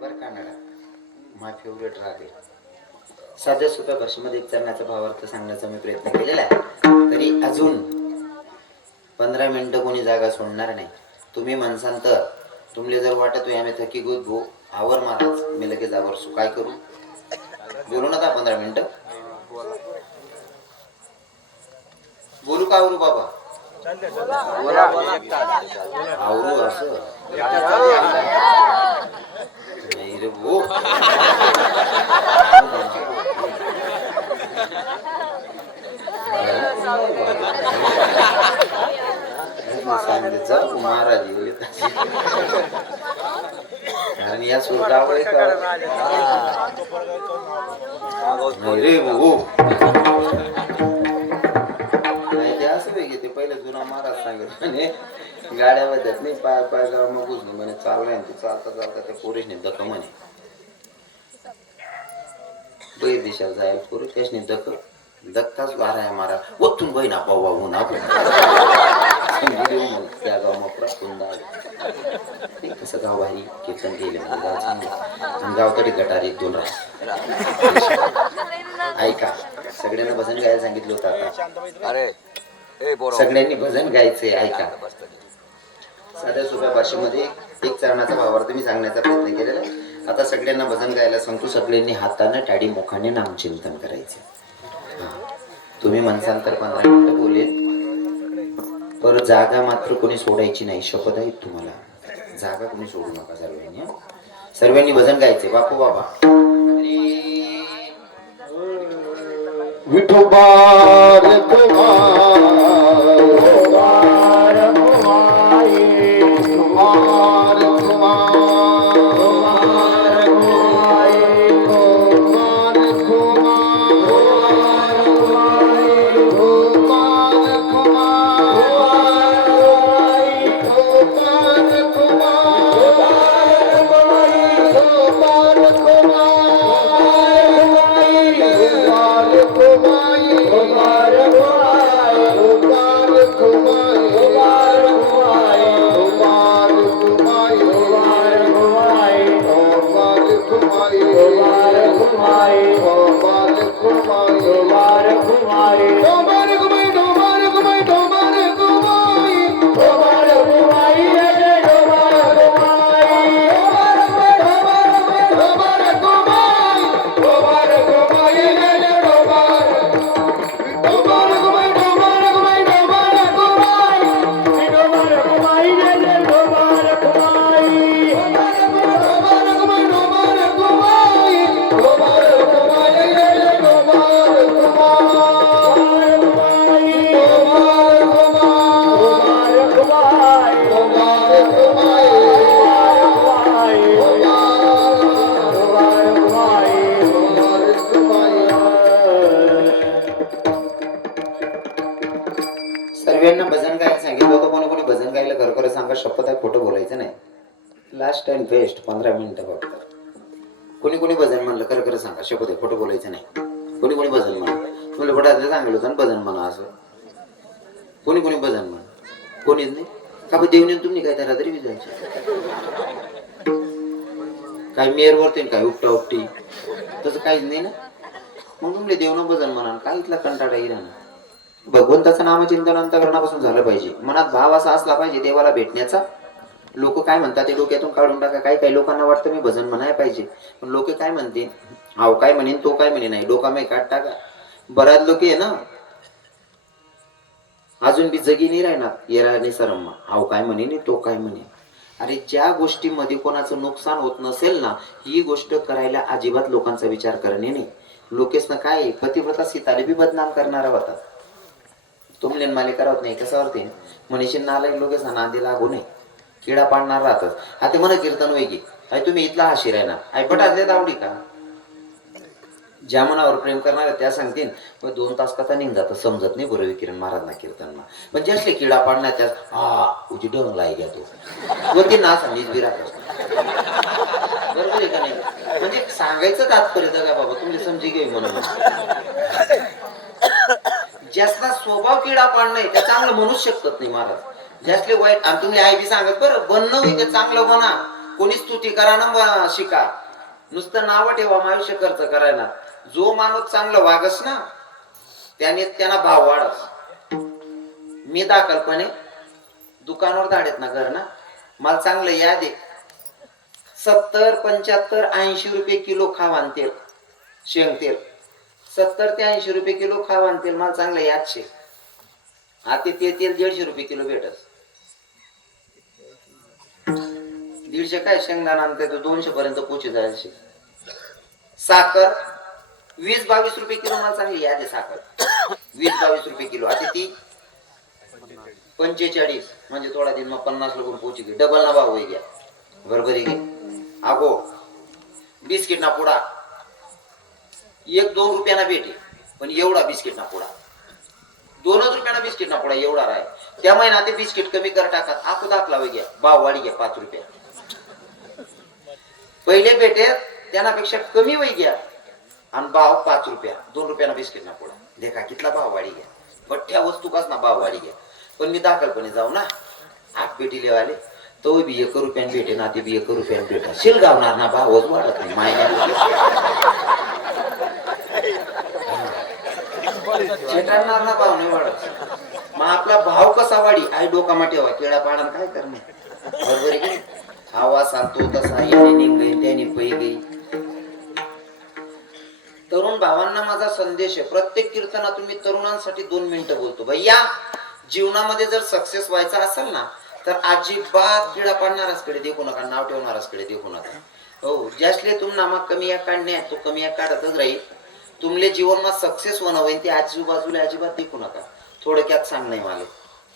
बरं कानडा माय फेवरेट राग आहे. साध्या सोप्या भाषेमध्ये एक चरणाचा भावार्थ सांगण्याचा मी प्रयत्न केलेला आहे. तरी अजून 15 मिनिटं कोणी जागा सोडणार नाही. तुम्ही म्हणसाल तर तुमले जर वाटत होय आम्ही थकी गोत भो आवर महाराज मी लगेच आवरसू. काय करू बोलू नका 15 मिनिटं बोलू का आवरू बाबा आवरू असं नाही रे भो. महाराज कारण या सुरगाव नाही रे भाऊ नाही ते असं वेगळे ते पहिले जुना महाराज सांगत म्हणे गाड्या वाजत नाही पाय पाय गाव मग घुसलो म्हणे चाललाय ते चालता चालता त्या पोरीसने दख म्हणे बैर दिशाला जायला पोरी त्यासने दख दत्ताच वारा मारा ओतून बहिणा पावा होऊन त्या गावात कसं गाव भारी कीर्तन केले गाव चांगलं आणि गाव तरी गटार 1-2 ऐका सगळ्यांना भजन गायला सांगितलं होतं आता. अरे सगळ्यांनी भजन गायचंय. ऐका साध्या सोप्या भाषेमध्ये एक चरणाचा भावार्थ मी सांगण्याचा प्रयत्न केलेला. आता सगळ्यांना भजन गायला सांगतो. सगळ्यांनी हातानं टाडी मुखाने नामचिंतन करायचे. तुम्ही म्हणसाल तर 15 मिनिटं बोलेल पर जागा मात्र कोणी सोडायची नाही. शपथ आहे तुम्हाला जागा कोणी सोडू नका. सर्वांनी भजन गायचे. बापू बाबा विठोबा सर्वांना भजन गायला सांगितलं होतं. कोणी कोणी भजन गायला खरं सांगा. शपथ आहे खोटं बोलायचं नाही. लास्ट टाइम बेस्ट 15 मिनिटं फक्त. कोणी कोणी भजन म्हणलं खरं सांगा. शपथ आहे खोटं बोलायचं नाही. कोणी कोणी भजन म्हणलं तुला खोटं सांगितलं होतं भजन म्हणा असं. कोणी कोणी भजन म्हण कोणीच नाही का देऊन तुम्ही काय त्याला तरी विचारायचे काय मेअरवरती काय उपटा उपटी तसं काहीच नाही ना. मग तुमले देवनं भजन म्हणा काय इथला कंटाळा येईल ना. भगवंताचं नामचिंतन अंतःकरणापासून झालं पाहिजे. मनात भाव असा असला पाहिजे देवाला भेटण्याचा. लोक काय म्हणतात ते डोक्यातून काढून टाका. काही लोकांना वाटतं मी भजन म्हणाय पाहिजे पण लोक काय म्हणतील हाव काय म्हणेन तो काय म्हणे नाही डोका मी काढ टाका. बऱ्याच लोक आहे ना अजून बी जगी नाही राहणार येरा सरम्मा हाव काय म्हणे तो काय म्हणे. अरे ज्या गोष्टीमध्ये कोणाचं नुकसान होत नसेल ना ही गोष्ट करायला अजिबात लोकांचा विचार करणे नाही. लोकेशनं काय पतिव्रता सीताले बी बदनाम करणारा होता. तुमले मालिका राहत नाही कसावरती मनीषी नालायक लोकेश नांदी लागू नये किडा पाडणार राहतात. आता म्हणा कीर्तन वेगळी आई तुम्ही इथला हा शिरायना आई पटातले आवडी का. ज्या मनावर प्रेम करणार त्या सांगतील मग 2 तास कथा निघ जातं समजत नाही बरोबर किरण महाराज कीर्तन पण जे असले किडा पाडणार त्या हा उजी डंग लाई घ्या तो व ती ना सांगलीच बी राहत बरोबर आहे का नाही. म्हणजे सांगायचं तात्पर्य का बाबा तुम्ही समजी घे म्हणून ज्याचा स्वभाव किडा पाडणं त्या चांगलं म्हणूच शकत नाही महाराज. ज्यासले वाईट आणि तुम्ही आई बी सांगत बरं बनणं होईल ते चांगलं बना कोणी स्तुती करा ना शिका, नुसतं नाव ठेवा मग आयुष्य खर्च करायला. जो माणूस चांगलं वागस ना त्याने त्यांना भाव वाढस. मी दाखलपणे दुकानावर धाडेत ना घर ना, मला चांगलं याद आहे 70, 75, 80 रुपये किलो खावान तेल, शेंग तेल 70 ते 80 रुपये किलो खावान तेल मला चांगलं याद शे. आता ते तेल 150 रुपये किलो भेटस. 150 काय शेंगदाणा आणते तर 200 पर्यंत पोहोची जायचे. साखर 20-22 रुपये किलो मला चांगली याद आहे. साखर 20-22 रुपये किलो, आता ती 45 म्हणजे थोडा दिन मग 50 लोक पोहोची गे. डबल ना भाव होई गया बरोबर आहे. अगो बिस्किट ना पुडा 1-2 रुपयाना भेटे, पण एवढा बिस्किट ना पुडा 2 रुपयाना बिस्किट ना पुडा एवढा राय. त्या महिन्यात ते बिस्किट कमी कर टाकत आखो दाखला होई गया, भाव वाढी गया 5 रुपया. पहिले भेटे त्यापेक्षा कमी होई गया आणि भाव 5 रुपया, 2 रुपयाना बिस्किट ना पुडा. देखा कितला भाव वाढी गया. भठ्ठ्या वस्तू कस ना भाव वाढी गया. पण मी दाखलपणे जाऊ ना 8 पेटी लेवाले तो बी 1 रुपयाने भेटे ना, ते बी 1 रुपयाने भेटा. शिलगावणार ना, भावच वाढत नाही महिन्यात. शेटाळणार ना, भाव नाही वाढत. मग आपला भाव कसा वाढी आई डोकामा ठेवा. केळा पाडा काय करणे बरोबर आहे की. हवा सांगतो तसा याने निघ त्याने पै गई. तरुण भावांना माझा संदेश आहे, प्रत्येक कीर्तनातून मी तरुणांसाठी 2 मिनिटं बोलतो. भैया जीवनामध्ये जर सक्सेस व्हायचा असेल ना तर अजिबात किडा पाडणारच कडे देखू नका, नाव ठेवणारच कडे देखू नका. हो ज्यासले तुम नामा कमी या काढणे तो कमी या काढतच राहील. तुमले जीवनमा सक्सेस होणं होईल ते आजूबाजूला अजिबात देखू नका. थोडक्यात सांग नाही मला,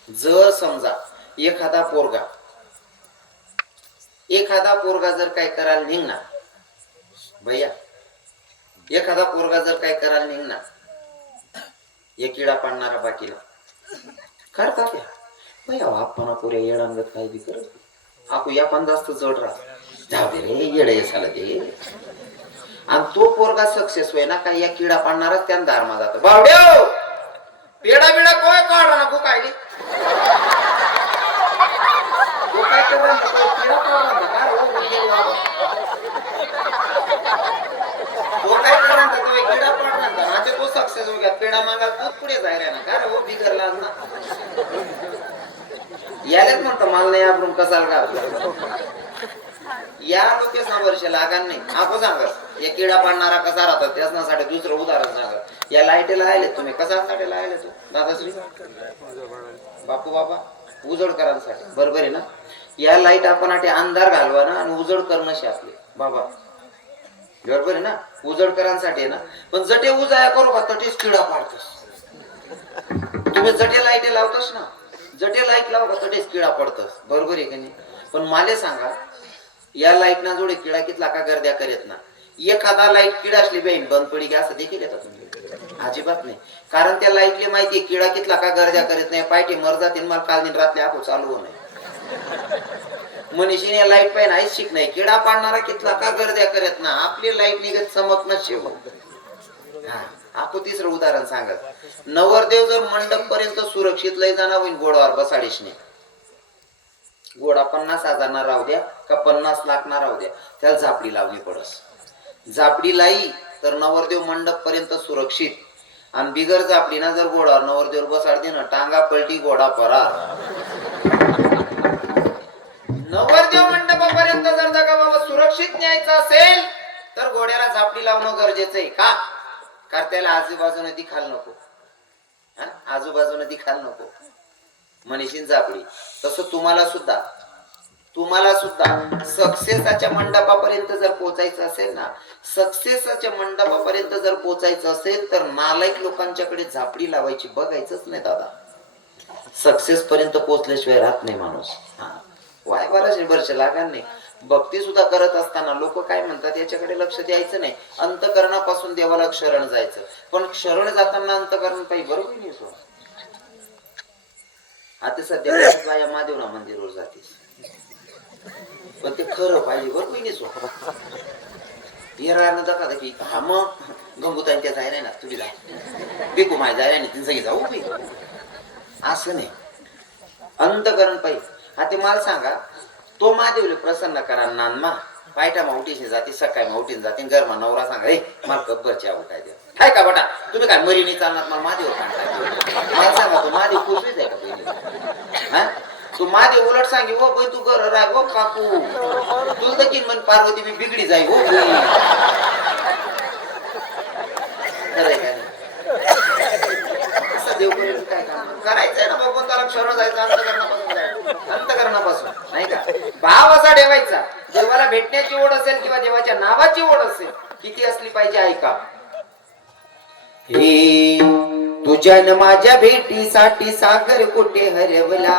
जर समजा एखादा पोरगा जर काय करायला निघणार भैया, एखादा पोरगा जर काय करायला निघणार एक किडा पाडणारा बाकीला करता त्या भैया आपण पोऱ्या येडांगत काय बी करत आपण या पण जास्त जड राहत जाऊ दे रे येडे झालं ते. आणि तो पोरगा सक्सेस होय ना काय या किडा पाडणारच त्यानं धारमा जात. बावड्या पेडा बिडा कोय काढा ना कायली तो काय करणार किडा पाडणार तो काय करणार तो किडा पाडणार आता तो सक्सेस हो गया. पेडा मागायला तोच पुढे जाय रे ना का हो बिगरला ना यालेच म्हणतो मला नाही आपण कसाला का या लोकेशना वर्ष लागान नाही. आपण सांगत या किडा पाडणारा कसा राहतात त्यासाठी दुसरं उदाहरण सांगत. या लाईटीला आले तुम्ही कशासाठी लागले तो दादाश्री बापू बाबा उजड करायसाठी बरोबर आहे ना. या लाईट आपण अंधार घालवा ना आणि उजड करणं शे आपले बाबा बरोबर आहे ना. उजड करायसाठी आहे ना, पण जटे उजाया करू का तटेच किडा पाडतोस. तुम्ही जटे लाईट लावतोस ना, जटे लाईट लाव का तटेच किडा पडतोस बरोबर आहे का नाही. पण माले सांगा या लाईट ना जोडे किडा कितला का गर्द्या करेत ना. एखादा लाईट किडा असली बहीण बंद पडी की असं देखील येतात तुम्ही अजिबात नाही. कारण त्या लाईटले माहिती किडा कितला का गर्द्या करीत नाही. पायटे मर जातील मला काल दिन रात्री आपण चालू नाही मनीषीने या लाईट पाहिजे नाहीच शिक नाही. किडा पाडणारा कितला का गर्द्या करत ना. आपली लाईट निघत चमक न शेव. आपण तिसरं उदाहरण सांगत. नवरदेव जर मंडप पर्यंत सुरक्षित लय जाणार होईल घोडावर बसाडीशने. घोडा 50,000 ना राहू द्या का 50 लाख ना राहू द्या त्याला झापडी लावली पडस. झापडी लाई तर नवरदेव मंडप पर्यंत सुरक्षित. आणि बिगर झापडी ना जर घोडावर नवरदेव बसाड दे ना टांगा पलटी घोडा फरार. नवरदेव मंडपापर्यंत जर जागा बाबा सुरक्षित न्यायचं असेल तर घोड्याला झापडी लावणं गरजेचं आहे. का कारण त्याला आजूबाजूने दिखाल नको. आजूबाजूने दिखाल नको मनीषीन झापडी. तसं तुम्हाला सुद्धा सक्सेसच्या मंडपापर्यंत जर पोहोचायचं असेल ना, सक्सेसच्या मंडपापर्यंत जर पोहोचायचं असेल तर नालायक लोकांच्याकडे झापडी लावायची बघायचंच नाही दादा. सक्सेस पर्यंत पोहोचल्याशिवाय राहत नाही माणूस. वाय 12 वर्ष लागणार नाही. भक्ती सुद्धा करत असताना लोक काय म्हणतात याच्याकडे लक्ष द्यायचं नाही. अंतकरणापासून देवाला शरण जायचं. पण शरण जाताना अंतकरण काही बरोबर नाही. सो आता सध्या बाया महादेवना मंदिरवर जाते पण ते खरं पाहिजे बरोबर नाही. सो येरानं दाखवता की हा मग गंगूताई त्या जायला ना तुझी जाय बिकू माय जायला नाही तिने सगळी जाऊ असं नाही. अंतकरण पाहिजे. आता मला सांगा तो महादेवले प्रसन्न करा नानमा पायटा मावटीशी जाते सकाळी मावटीन जाते घरमा नवरा सांगा रे मला कब्बरची आवड काय द्या काय का बटा तुम्ही काय मरीनी चालणार मला महादेव सांगता मला सांगा तो महादेव खुशवीच आहे का बहिणी हा तू महादेव उलट सांगे हो बहीण तू घर राय हो काकू तुला देखील म्हण पार्वती मी बिगडी जाई हो बहीण खरंय का असं देव करेल काय काम करायचंय ना भगवंताला क्षण जायचं अंतकरणापासून नाही का भाव असा ठेवायचा देवाला भेटण्याची ओढ असेल किंवा देवाच्या नावाची ओढ असेल किती असली पाहिजे ऐका हे तुझ्या न माझ्या भेटीसाठी सागर कुठे हरवला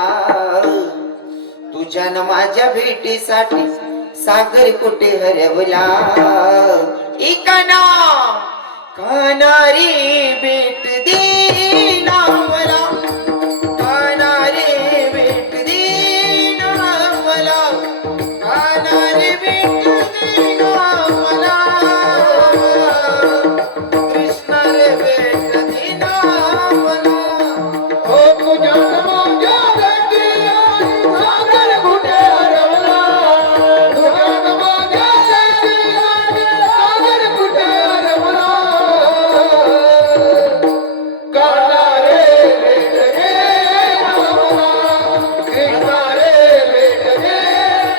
तुझ्या न माझ्या भेटीसाठी सागर कुठे हरवला एकाना कानारी भेट दे नावला कानारी भेट दे नावला कानारी भेट दे नावला कृष्ण रे भेट दे नावला हो तुझ्या माझ्या भेटीसाठी सागर कुठे हरवला तुझ्या माझ्या भेटीसाठी सागर कुठे हरवला काना रे भेट दे नावला कृष्णा रे भेट दे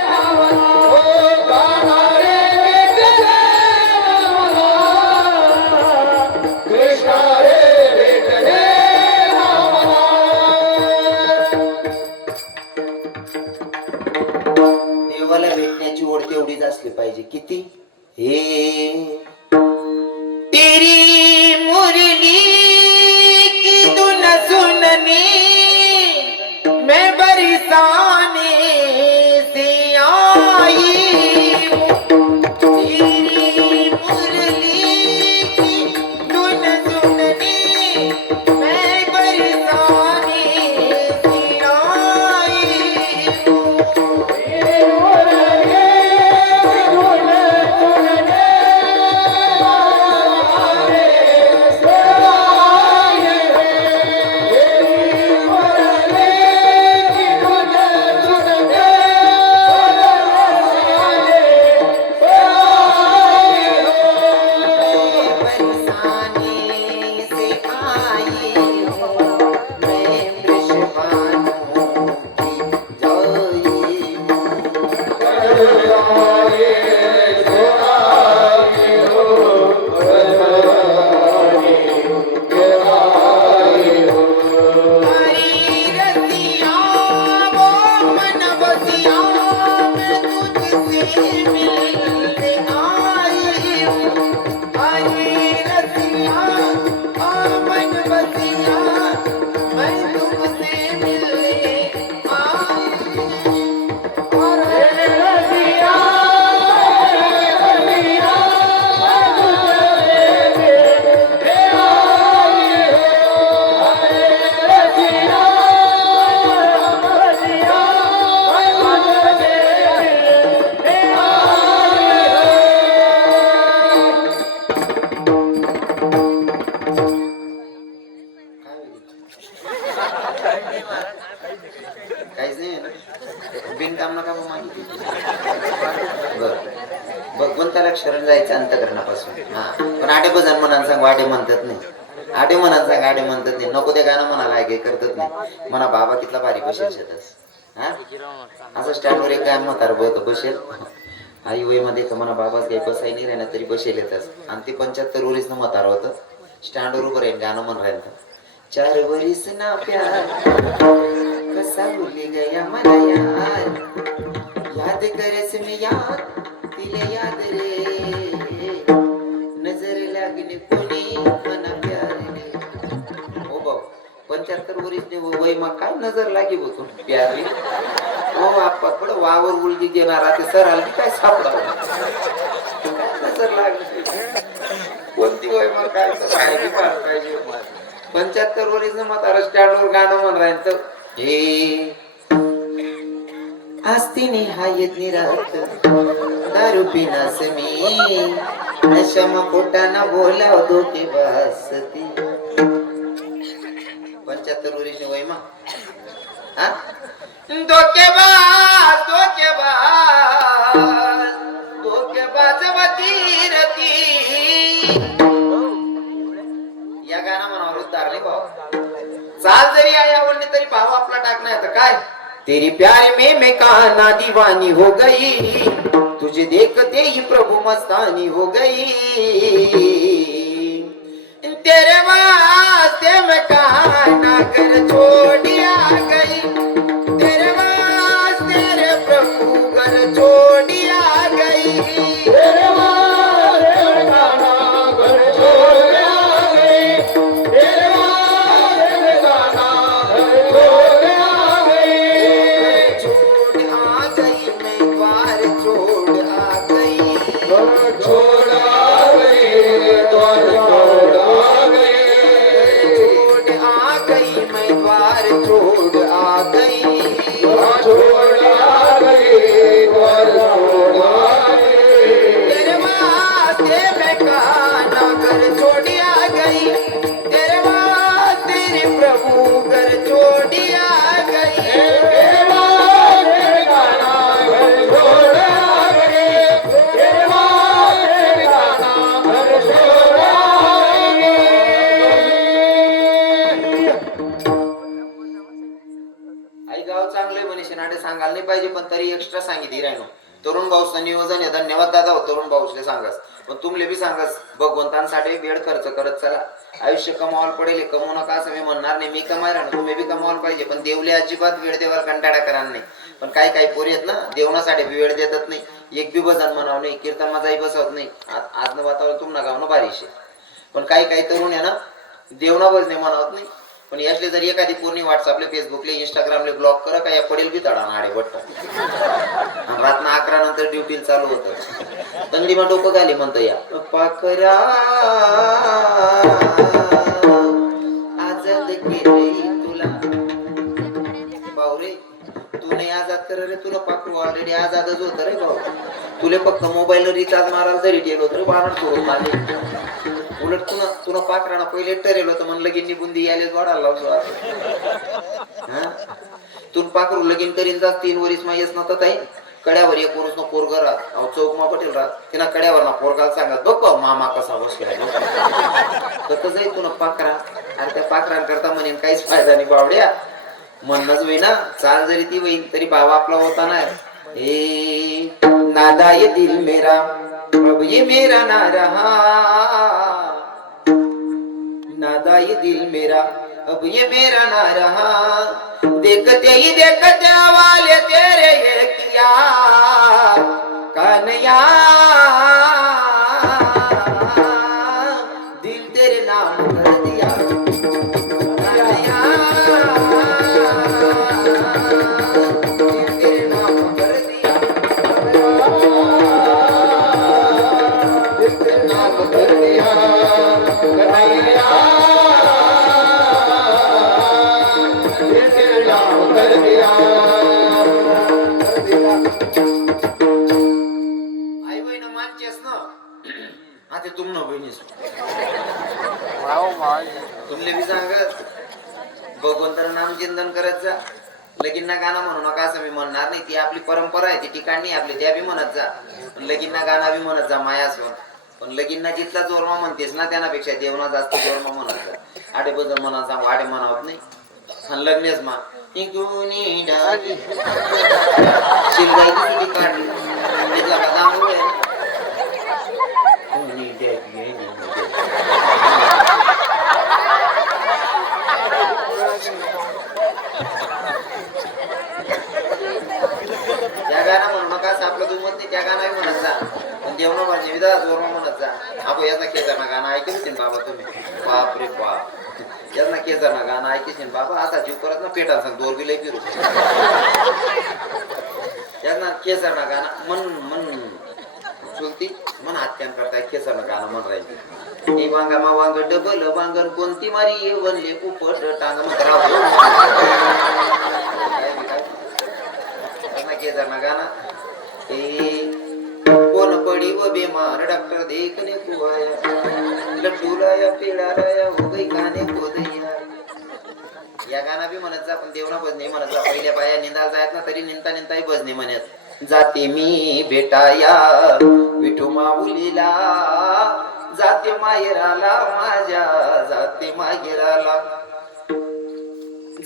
नावला हो काना रे भेट दे नावला कृष्णा रे भेट दे नावला देवाला भेटण्याची ओढ तेवढीच असली पाहिजे किती हे तेरी मुरली की धुन सुननी मैं बरसाने से आई हूँ तेरी मुरली की धुन सुननी मैं बरसाने से आई हूँ बरसाने से आई हूँ मैं वृषभानु की जाई हूँ हरी रसिया वो मन बसिया मैं तुझसे मिलने आई हूँ हरी रसिया वो मन बसिया मैं तुमसे मिलने आई हूँ हरी रसिया काहीच नाही ना बिनकाम नका मागितली बर भगवंताला शरण जायचं अंतकरणापासून हा पण आडे बजान म्हणान सांग वाडे म्हणतात नाही आडे म्हणान सांग आडे म्हणतात नाही नको ते गाणं म्हणाला ऐके करतात नाही म्हणा बाबा कितला भारी बसेल शेतस हा असं स्टँडवर एक काय म्हातार बसेल आई वय मध्ये म्हणा बाबाच काही बसाई नाही राहणार तरी बसेल येतच आणि ते 75 वरीस न म्हातार होतं स्टँडवर उभं राहील गाणं म्हण राहिलं 4 वरीस ना प्यार कसा भुली गया मला याद करेस मी याद तिले याद रे नजर लागली कोणी मना प्यार रे ओ भाऊ 75 वरीस वय मग काय नजर लागी होतो प्यार रे ओ आपा पुढे वावर उलटी देणार ते सर आली काय सापडा नजर लागली कोणती वय मग काय पाहिजे 75 वरीस म्हातारा स्टँडवर गाणं म्हण राहिलं हे आस्ती निहायत निरात दारू पिनास मी नशम पोटाना बोलाव धोके बसती 75 वरीस वय मग हा? धोकेबाज धोकेबाज धोकेबाज वतीरती. या गाणं म्हणावर उद्धार नाही भाऊ. चाल जरी आई आवडली तरी भाव आपला टाकणार तर काय. तेरी प्यार में मैं काना दीवानी हो गई, तुझे देखते ही प्रभु मस्तानी हो गई, तेरे वास्ते मैं काना कर छोड़िया गई, तेरे वास्ते रे प्रभु घर छोड़िया गई, तेरे वास्ते गाना घर छोड़ आ गई, तेरे वास्ते गाना घर छोड़ आ गई, छोड़ आ गई मैं द्वार छोड़ आ गई, घर छोड़ आ गई, द्वार छोड़ आ गई, छोड़ आ गई मैं द्वार छोड़ आ गई, द्वार छोड़ आ गई, द्वार छोड़ आ गई, तेरे वास्ते मैं काना घर छोड़ी आ गई, तेरे वास्ते रे प्रभु घर छोड़ी आ गई, तेरे वास्ते गाना घर छोड़ आ गई, तेरे वास्ते गाना घर छोड़ आ गई. आई गाव चांगले मनीषे नाटे सांगायला नाही पाहिजे पण तरी एक्स्ट्रा सांगितली राहिनो. तरुण भाऊचं नियोजन आहे. धन्यवाद दादा हो तरुण भाऊसले सांगास पण तुमले बी सांगास भगवंतांसाठी वेळ खर्च करत चला. आयुष्य कमावायला पडेल कमवू नका असं मी म्हणणार नाही. मी कमायला ना तुम्ही बी कमावायला पाहिजे पण देवले अजिबात वेळ देवाला कंटाळा करणार नाही. पण काही काही पोरी आहेत ना देवणासाठी बी वेळ देतात नाही. एक बी भजन म्हणाव नाही कीर्तन माझाही बसवत नाही. आज वातावरण तुम्हाला गावनं बारीशे पण काही काही तरुण आहे ना देवना बसणे म्हणावत नाही. पण यातले जर एखादी पूर्ण व्हॉट्सअपले फेसबुकले इंस्टाग्रामले ब्लॉक करा का या पडेल बी तडा आडे बट्ट रात्र 11 नंतर ड्युटी चालू होत थंडी मग डोकं घाली म्हणतो या पाखरा आजाद केले तुला भाऊ रे तू नाही आजाद कर रे तुला पाखरू ऑलरेडी आजादच होत रे भाऊ. तुले फक्त मोबाईल रिचार्ज मारायला जरी गेलो होतं रे बारा सोडून मारले. उलट तुला पाखरानं पहिले ठरेल होतं म्हणलं गिन्नी बुंदी यायला वाढायला लावतो. तू पाखरू लगीन करीन जात 3 वरीस मा येस नव्हतं ताई कड्यावर एक वरस न पोरग राहत चौक मा पटेल राहत तिना कड्यावर ना पोरगाला सांगत बघ भाऊ मामा कसा बसलाय तर जाई तुला पाखरा आणि त्या पाखरांकरता म्हणेन काहीच फायदा नाही बावड्या म्हणणंच होई ना. चाल जरी ती होईल तरी भाव आपला होता नाही. ए नादा ये दिल मेरा अब ये मेरा ना रहा, नादा ये दिल मेरा अब ये मेरा ना रहा, देखते ही देखते वाले तेरे ये किया कन्हैया दिल तेरे नाम कर दिया कन्हैया दिल तेरे नाम कर दिया नाम कर दिया कन्हैया तेरे नाम कर दिया. आई बहिण मानचेस ना आता तुम न बहिणीस तुमले बी सांगत भगवंताचं नाम चिंतन करत जा. लगीनना गाणं म्हणू नका असं मी म्हणणार नाही. ती आपली परंपरा आहे ती ठिकाण नाही आपली त्या बी म्हणत जा. लगीनना गाणं बी म्हणत जा माया सोन पण लगीनना जितला जोरमा म्हणतेस ना त्यापेक्षा देवना जास्त जोरमा म्हणत जा. आडे बदल म्हणा सांग आडे म्हणावत नाही आणि लग्नेच मा इकुनी डागी शिलगाई किती काढली तिथला का दाम आहे कोणी डागी त्या गाणं म्हणू नका असं आपलं दुमत नाही. त्या गाणं म्हणत जा पण देवना म्हणजे विधा जोरमा म्हणत जा. आपण याचा केदारना गाणं ऐकलं बाबा तुम्ही बाप रे बाप याचा केदारना गाणं ऐकशील बाबा असा जीव करत ना पेटा सांग दोर बी लई फिरू याचा केदारना गाणं मन मन चुलती मन हात्यान करताय केसानं गाणं म्हण राहिली. ती वांगा मा वांग डबल वांगण कोणती मारी वनले कुपट टांग म्हणत केदारना गाणं ते कोण पडी व बेमार डॉक्टर देखने को आया लड्डू लाया पेड़ा लाया हो गई खाने को दैया. या गाणं बी म्हणत जा पण देवना भजने म्हणत जा. पहिल्या बाया निंदाला जायत ना तरी निंता निंताही भजने म्हणत. जाते मी भेटाया विठू माऊलीला, जाते माहेराला माझ्या, जाते माहेराला.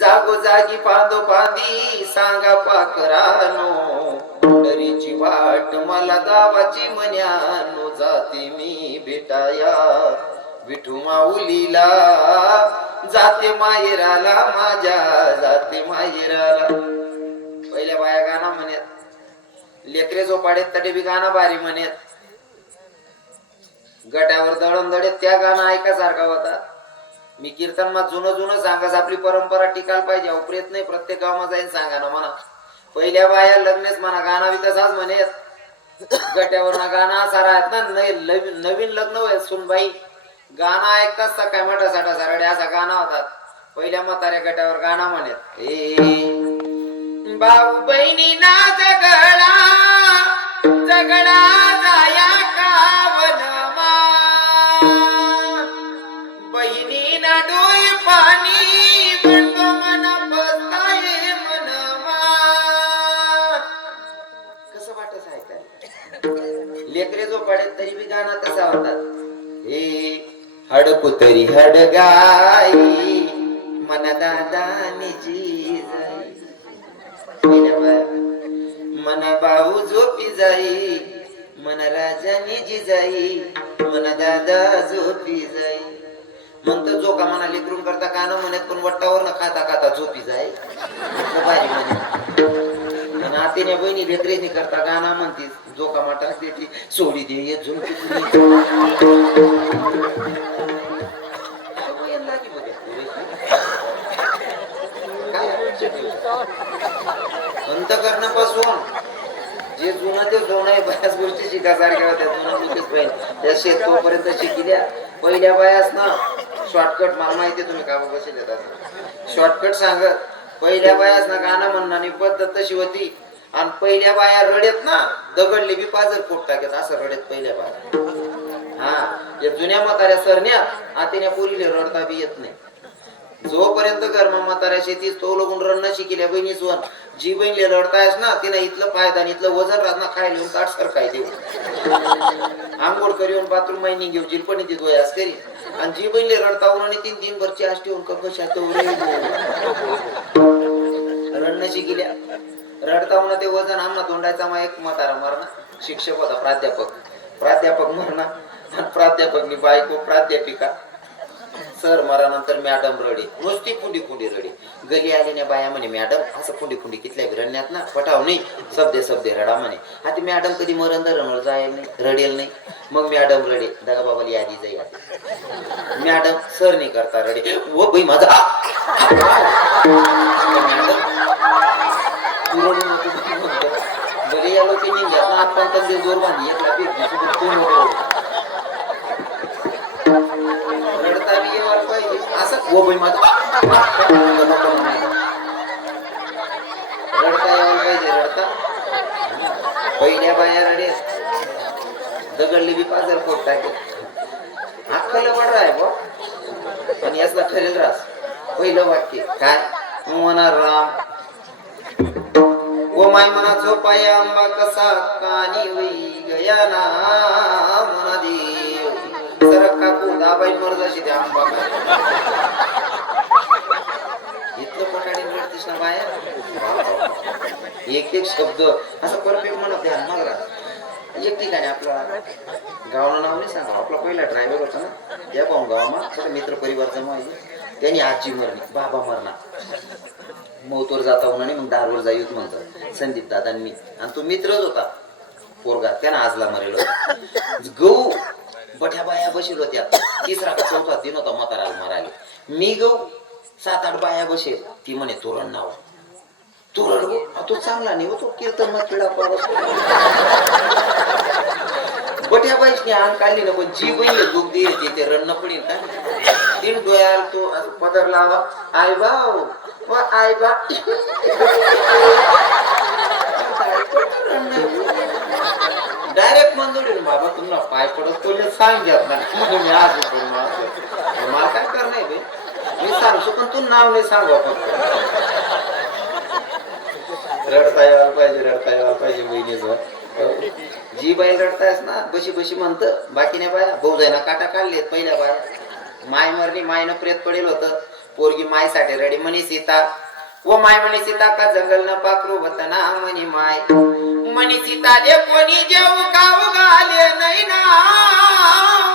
जागोजागी पादोपादी सांगा पाखरानो, पंढरीची वाट मला गावाची मन्यानो. जाते मी भेटाया विठू माऊलीला, जाते माहेराला माझ्या, जाते माहेराला. पहिल्या बाया गाणं म्हणत. लेकरे झोपाडेत तटे बी गाणं भारी म्हणत. गटावर दळण दळत त्या गाणं ऐकासारखा होता. मी कीर्तन मा जुनं जुनं सांगास आपली परंपरा टिकायला पाहिजे. प्रयत्न नाही प्रत्येक गावात जाईन सांगा ना म्हणा. पहिल्या बाया लग्नेच म्हणा गाणं बी तसाच म्हणत. गट्यावर ना गाणं असा राहत ना. नवीन लग्न होय सुनबाई गाणं ऐकताच सकाळी मोठा साठा सारडे असा गाणं होतात. पहिल्या म्हाताऱ्या गटावर गाणं म्हणत. ए भाऊ बहिणी ना जगळा जगळा जाया कावनमा, बहिणी ना डोई पाणी म्हणतो मना बसताय मनमा. कसं वाटत ऐकायला. लेकरे जो पडेल तरी बी गाणं तसा होतात. हे हडकुतरी हडगाई मन दादानीची जाई, मन भाऊ झोपी जाई, मन राजानी जी जाई, मन दादा झोपी जाई. म्हणतो जो का मना लेकरून करता गाणं म्हणत पण वट्टावर न खाता खाता झोपी जाई भारी म्हणे. नातीने बहिणी लेकरेनी करता गाणं म्हणतीस जो का माटा देती सोडी दे ये झोपी. अंतकरणापासून जे जुनं ते जुनं आहे. बऱ्याच गोष्टी शिकासारख्या होत्या. जुनं नुकतीच पाहिजे त्या शेतोपर्यंत शिकल्या. पहिल्या बायास ना शॉर्टकट मला माहिती तुम्ही का बसेल शॉर्टकट सांगत. पहिल्या बायास ना गाणं म्हणणारी पद्धत तशी होती. आणि पहिल्या बाया रडत ना दगडले बी पाजर पोट टाकत असं रडत पहिल्या बाया. हा या जुन्या म्हाताऱ्या सरण्यात आतीने पुरीले रडता बी येत नाही. जोपर्यंत गरमा म्हाताऱ्या शेतीत तो लोकून रणं शिकल्या बहिणी सोन. जी बहिणीले रडतायस ना तिने इथलं फायदा आणि इथलं वजन राहत ना खायला येऊन ताट सरकाय देऊ. आंघोळ करी येऊन बाथरूम मायनिंग घेऊ जिरपणी ती दोयास करी. आणि जी बहिणीले रडता उन्हाने 3-3 वरची आष्टी होऊन कशात रणं शिकल्या. रडता उन्हा ते वजन आम्हाला दोंडायचा मा एक म्हातारा मरणा. शिक्षक होता प्राध्यापक मरणा. आणि प्राध्यापकनी बायको प्राध्यापिका. सर मरानंतर मॅडम रडी नुसती पुंडी पुंडी रडी. गली आलेल्या बाया म्हणे मॅडम असं पुंडी पुंडी कितल्या रडण्यात ना पटाव नाही शब्दे रडा म्हणे. हा ती मॅडम कधी मरण धरण जायल नाही रडेल नाही. मग मॅडम रडे दादा बाबाला यादी जाईल. मॅडम सर नाही करता रडे व बाई माझा मॅडम तू रडू नको. गली या लोक निघ्यात ना आपण तर जोर बांधली एकला पीक रडता बी येणार पाहिजे असं वो बाई माझा रडता यायला पाहिजे. रडता पहिल्या बाया रडे दगडली बी पाजर पोट टाके अक्कल बड आहे बा. आणि यातला ठरेल रास पहिलं वाक्य काय म्हणा राम ओ माय मना झोपाया आंबा कसा कानी वई गया ना मना देव सरका पुन्हा बाई मर्दाशी ते आंबा इतकं पटाडी रडतीस ना बाया. एक एक शब्द असं परफेक्ट म्हणत ध्यान मागला. एक ठिकाणी आपला गावाला नाव नाही सांगा. आपला पहिला ड्रायव्हर होता ना त्या पाहून गावामा मित्र परिवारचा माहिती. त्यांनी आजी मरणी बाबा मरणा मौतवर जाता उन्हाने मग दारवर जाईत म्हणतात संदीप दादा मी. आणि तो मित्रच होता पोरगा त्यानं आजला मरेल होता. गहू बठ्या बाया बसेल होत्या. 3रा का 4था दिन होता म्हाताराला मरायला. मी गहू 7-8 बाया बसेल. ती म्हणे तोरण नाव तू रडगो तो चांगला नाही होतो कीर्तन मग किडा पावस बट्या बाईसने आण काढली ना. पण जी बाई दुःख दे ते रडणं पडेल का. 3 डोळ्याला तो पदर लावा आई भाऊ व आई बा डायरेक्ट मंजुरी बाबा तुम्हाला पाय पडत कोणी सांग द्या तुम्ही आज मला काय करणार बे मी सांगतो पण तू नाव नाही सांगू फक्त. रडता यायला पाहिजे बहिणीचं. जी बाई रडतायस ना बशी बशी म्हणत बाकी नाही बाया भाऊ जायना काटा काढलेत पहिल्या बाया. माय मरणी मायनं प्रेत पडेल होतं पोरगी मायसाठी रडी म्हणी सीता व माय म्हणे सीता का जंगल न पाखरू होत ना म्हणी माय म्हणी सीता दे कोणी जेऊ गाव गाले नाही ना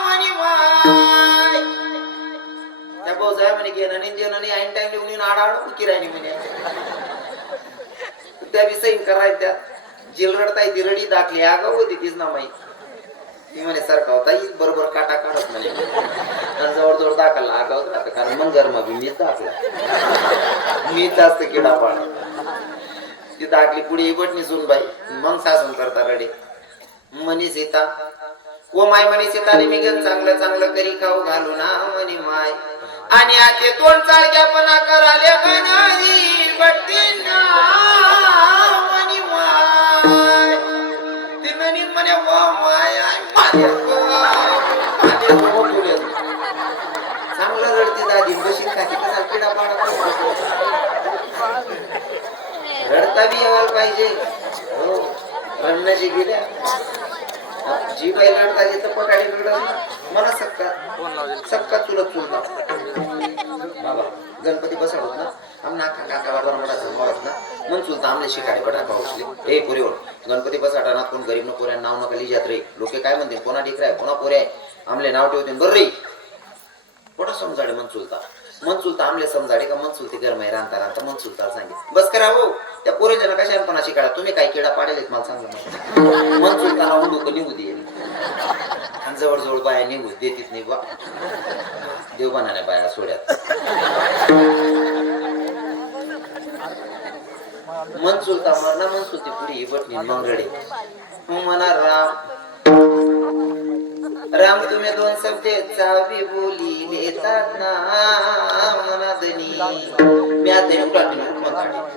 म्हणी माय. त्या भाऊ जाय म्हणे घेणं नाही देणं नाही ऐन टाइम लिहून आडाआड किराणी म्हणे त्या बी सैन करायला त्या जिल रडताय ती रडी दाखली आगाव होती तीच ना माई. ती म्हणे सारखा होता बरोबर काटा काढत म्हणे आणि जवळजवळ दाखवला आगावत राहतं कारण मग गरमा बी मीच दाखला मीच जास्त किडा पाडा. ती दाखली पुढे बटणी सुन बाई मग सासून करता रडे म्हणी सीता व माय म्हणे सीताने मी घेऊन चांगलं चांगलं करी खाऊ घालू ना म्हणे माय आणि आते तोंड चाळक्यापणा कराले बनारी बट्टींना म्हणे माय. ती म्हणे म्हणे व माय चांगलं रडते दादी बशी खाती कसा किडा पाडा रडता बी यायला पाहिजे. हो रडण्याची गेल्या जी बाई रडता तर पटाडी रडत मला सक्का चुलत चुलता बाबा गणपती बसवत ना आमना काका बाबा मोठा धर्मावत ना मन चुलता आमले शिकाडे बटा पाऊसले हे पोरीवर गणपती बसाटा ना कोण गरीब न पोऱ्या नाव नका लिजात रे लोके काय म्हणते कोणा ढिकराय कोणा पोऱ्या आमले नाव ठेवते बरं रे पोटा समजाडे मन चुलता आमले समजाडे का मन चुलती गरमाई रांता रांता मन चुलता सांगितलं बस करा हो त्या पोरींजना कशा पण शिकाडा तुम्ही काय किडा पाडेलेत मला सांगलं मन चुलताना उडूक निघू दे आणि जवळजवळ बाया निघू देतीच नाही बा देवबानाने बाया सोड्यात. मन चुलता मरणा मन चुलती पुढे बटणी मंगळे म्हणा राम तुम्ही दोन शब्द चावी बोली लेतात ना मना दनी म्या दनी उठाटी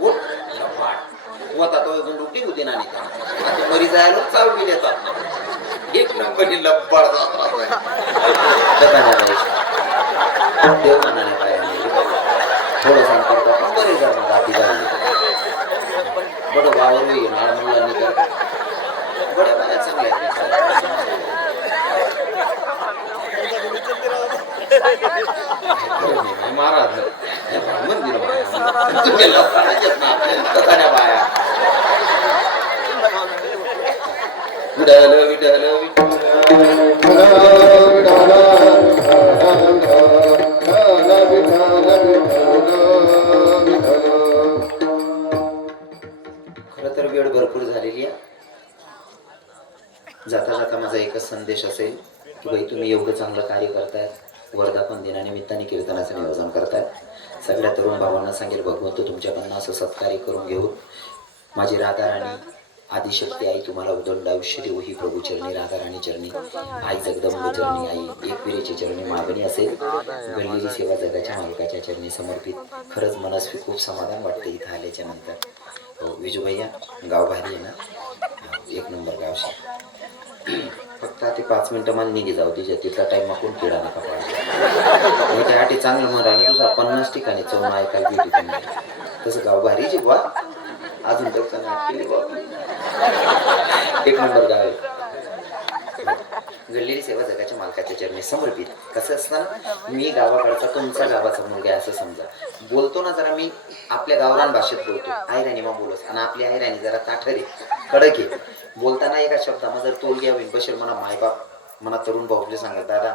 उठ होता तो एकदम लुटी होती ना आता मरी जायला चावी देतात एक नंबरची लब्बाड देव म्हणाले पाहिजे थोडं सांगतो बरे जाणार दाती झाली बडं वावर होईल मुलांनी तर बड्या बऱ्या चांगल्या महाराज मंदिर बाया विठ्ठल विठ्ठल खर तर वेळ भरपूर झालेली आहे. जाता जाता माझा एकच संदेश असेल की बाई तुम्ही एवढं चांगलं कार्य करताय वर्धापन दिनानिमित्ताने कीर्तनाचं नियोजन करताय सगळ्या तरुण भावांना सांगेल भगवंत तुमच्याकडनं असं सत्कार्य करून घेऊन माझी राधा राणी आदिशक्ती आई तुम्हाला उदंड आयुष्य देऊ ही प्रभू चरणी राधा राणी चरणी आई जगदंब चरणी आई एकविरेची चरणी मागणी असेल घडलेली सेवा जगाच्या मालकाच्या चरणी समर्पित. खरंच मनस्वी खूप समाधान वाटते इथं आल्याच्या नंतर. हो विजू भैया गाव भारी आहे ना एक नंबर गावशी फक्त ते 5 मिनिटं मला निघी जाऊ तिच्या तिथला टाइम मागून किडा नका पाहिजे त्यासाठी चांगलं म्हणून राहिले तुझा 50 ठिकाणी चवून ऐकायला भेटी पण तसं गाव भारीची बा अजून तर एक नंबर गाव आहे. घडलेली सेवा जगाच्या मालकाच्या चरणी समर्पित. कसं असतं मी गावाकडचा तुमचा गावाचा मुलगा आहे असं समजा बोलतो ना जरा मी आपल्या गावरान भाषेत बोलतो आयराणी मा बोलस आणि आपली आयराणी जरा ताठरे कडक आहे बोलताना एका शब्दामध्ये जर तोल घ्यावी बसेल म्हणा मायबाप म्हणा तरुण भाऊले सांगत दादा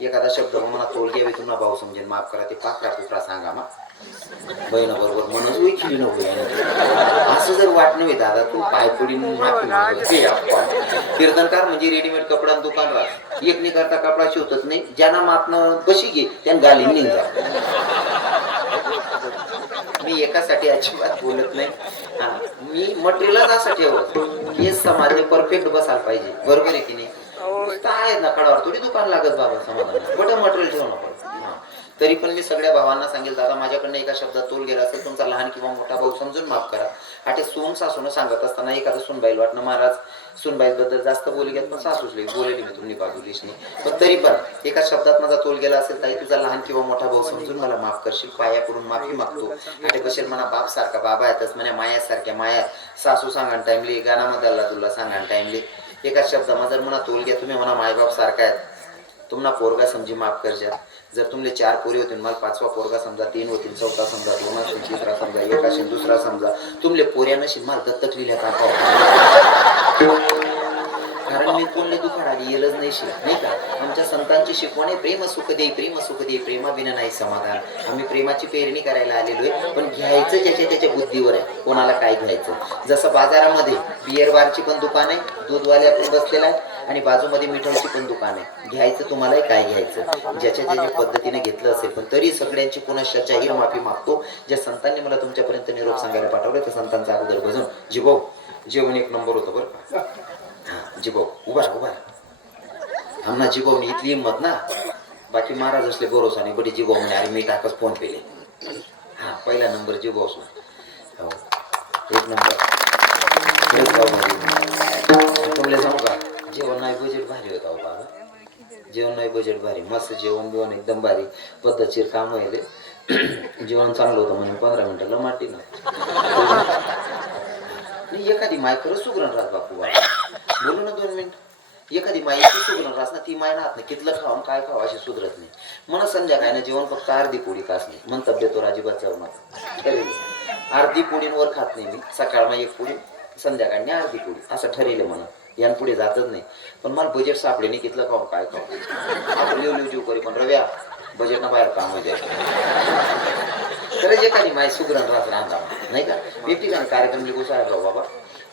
एखादा शब्द म्हणा तोल घ्यावी तुम्हाला भाऊ समजेल माफ करा ते पाकरा कुकरा सांगा मा बहिणा बरोबर म्हणून ओळखली न असं जर वाटणं आहे दादा तू पायपोडी कीर्तनकार म्हणजे रेडीमेड कपडा दुकान राहत एक नाही करता कपडा शिवतच नाही ज्यांना मापणं बशी घे त्यांना गाली निघा. मी एकासाठी अजिबात बोलत नाही मी मटेरियलच असं ठेवत हे समाज परफेक्ट बसायला पाहिजे बरोबर आहे की नाही आहे ना कडावर थोडी दुकान लागत बाबा समाजाला बट मटेरियल ठेवणं तरी पण मी सगळ्या भावांना सांगेल, दादा माझ्याकडनं एका शब्दात तोल गेला असेल, तुमचा लहान किंवा मोठा भाऊ समजून माफ करा. आणि सून सासून सांगत असताना एखादं सुनबाईल वाटणं, महाराज सुनबाईबद्दल जास्त बोली घेत, पण सासूसले बोलेली मी तुम्ही बाजूलीच नाही, पण तरी पण एका शब्दात माझा तोल गेला असेल, ताई तुझा लहान किंवा मोठा भाऊ समजून मला माफ करशील, पाया पडून माफी मागतो. आणि बसेल म्हणा बाप सारखा बाबा येतच म्हणे, मायासारख्या माया सासू सांगान टाइमली, गाणामधला तुला सांगान टाइमली. एका शब्दात जर म्हणा तोल घ्या तुम्ही म्हणा मायबाप सारखा आहेत, तुम्हाला पोरगा समजी माफ करजा. जर तुमले 4 पोरी होतील, मला 5वा पोरगा समजा, 3 होतील, 4था समजा, 2 असेल, 3रा समजा, 1 असेल, 2रा समजा, तुमले पोऱ्या नशील मला दत्तक लिहिल्या टाका, कारण मी तुमले दुखाडाली येलच नाही शिक नाही का. आमच्या संतांची शिकवण आहे, प्रेम सुख दे, प्रेम सुख दे, प्रेमाबिना नाही समाधान. आम्ही प्रेमाची पेरणी करायला आलेलो आहे, पण घ्यायचं ज्याच्या त्याच्या बुद्धीवर आहे, कोणाला काय घ्यायचं. जसं बाजारामध्ये बियर बारची पण दुकान आहे, दूधवाल्या पण बसलेला आहे, आणि बाजूमध्ये मिठाईची पण दुकान आहे. घ्यायचं तुम्हालाही काय घ्यायचं, ज्याच्या ज्याच्या पद्धतीने घेतलं असेल. पण तरी सगळ्यांची पुनश्च जाहीर माफी मागतो. ज्या संतांनी मला तुमच्यापर्यंत निरोप सांगायला पाठवले त्या संतांचा अगोदर बजून जिभाऊ जेवण 1 नंबर होतं बरं का. हा जिभाऊ उभा राहा आमना जिभाऊनी इथली हिंमत ना, बाकी महाराज असले भरोसा नाही, बडी जिभाऊ म्हणे अरे मी टाकच फोन पेले. हा पहिला नंबर जिभाऊ हो 1 नंबर. तुम्हाला सांगू का, जेवण नाही बजेट भारी होता बाबा, जेवण नाही बजेट भारी, मस्त जेवण बिवण एकदम भारी, पद्धतशीर काम आहे. जेवण चांगलं होतं म्हणजे 15 मिनिटाला माटी ना. एखादी माय खरंच सुगरण राहत बापू बोलू ना 2 मिनिट. एखादी माई इतकी सुगरण राहत ना, ती माय ना नाही कितलं खावं काय खावं अशी सुधरत नाही. मला संध्याकाळी ना जेवण फक्त अर्धी पोळी खास नाही, मन तब्येतवर अजिबात जाऊ नका ठरेल. अर्धी पोळींवर खात नाही मी, सकाळ मग 1 पोळी, संध्याकाळी अर्धी पोळी असं ठरेल मला, यान पुढे जातच नाही. पण मला बजेट सापडे नाही कितलं खाऊ काय खाऊ, आपण लिव जीव करी, पण रव्या बजेट ना बाहेर काम होते. खरंच एखादी माय सुगरण राहत राहता नाही का. एक ठिकाणी कार्यक्रम लिहूसा आहे बाबा,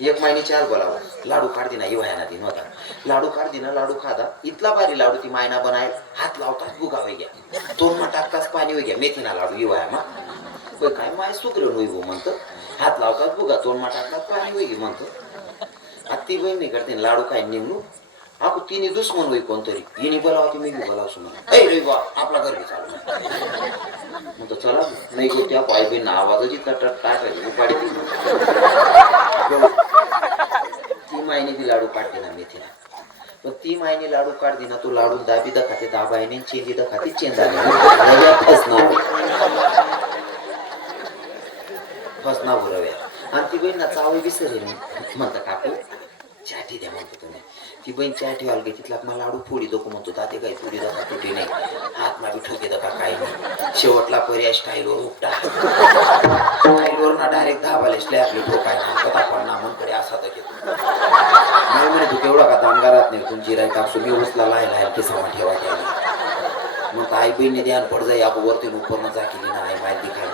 1 महिने 4 बोलावं, लाडू काढ दिना हिवाळ्याना दिन होता, लाडू काढ दिना लाडू खादा, इतला भारी लाडू ती मायना बनाय, हात लावताच बुगावे घ्या, 2 मा टाकताच पाणी वे घ्या, मेथीना लाडू हिवाळ्या मा काय माय सुगरण होईव म्हणतं, हात लावतात बुगा 2 मा टाकतात पाणी वे घे म्हणतं. ती बहीण नाही करते लाडू काय निघू आपण तिने दुश्मन होई कोणतरी, हिने बोलावती मी बोलावसो म्हणा आपला घर चालू म्हणतो चला नाही गो त्या पाय बहीण आवाजाची तटट टाकायची उपाडी ती मायने ती लाडू काढते ना मेथीला. पण ती मायने लाडू काढ दिना, तो लाडू दाबी दा खाते दाबायने, चेंदी दा खाते चेंदाने फसना भरव्या. आणि ती बहीण ना चावई विसरेल म्हणता काकू चाटी द्या म्हणतो तुम्ही. ती बहीण चहा ठेवायला गे तिथला मला लाडू फोडी दको म्हणतो, दाते काही फोडी दका तुटी नाही, हात मा बी ठोके दका काही नाही. शेवटला पर्याय स्टाईलवर उपटा, स्टाईलवर ना डायरेक्ट धावाले स्लॅपले ठोकाय कथा पडणार म्हणकडे असा तर घेतो नाही म्हणे तू केवढा का दामगारात नाही तुमची राय कापसू मी उचला लायला की समा ठेवा त्याला मग आई बहीणने ध्यान पड जाई आपण वरती उपरनं जा केली ना आई माहिती काय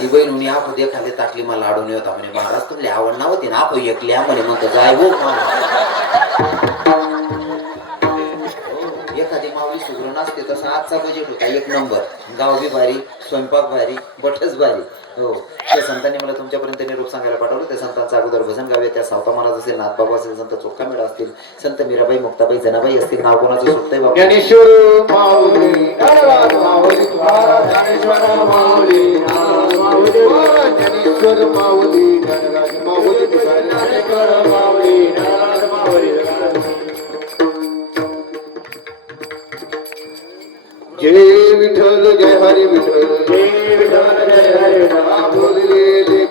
ती बहीण म्हणे आपण देखाले टाकली मला लाडू नाही होता म्हणे महाराज तुमले आवड नव्हती ना आपण एकली म्हणे म्हणतो जाय हो एखादी माऊली सुगरण असते तसं आजचा बजेट होता 1 नंबर. गाव बी भारी, स्वयंपाक भारी, बटच भारी. हो त्या संतांनी मला तुमच्यापर्यंत निरोप सांगायला पाठवलं. त्या संतांचा अगोदर भजन गावे, त्या सावता महाराज असेल, नाथबाबा असेल, संत चोक्कामेळा असतील, संत मीराबाई, मुक्ताबाई, जनाबाई असतील. नाव कोणाचं सुटतंय बाबा ज्ञानेश्वर माऊली नरराज माऊली तुकाराम ज्ञानेश्वर माऊली ज्ञानेश्वर माऊली नरराज माऊली तुकाराम ज्ञानेश्वर माऊली नरराज माऊली. जय विठ्ठल जय हरी विठ्ठल, जय विठ्ठल जय हरी विठ्ठल. बोलले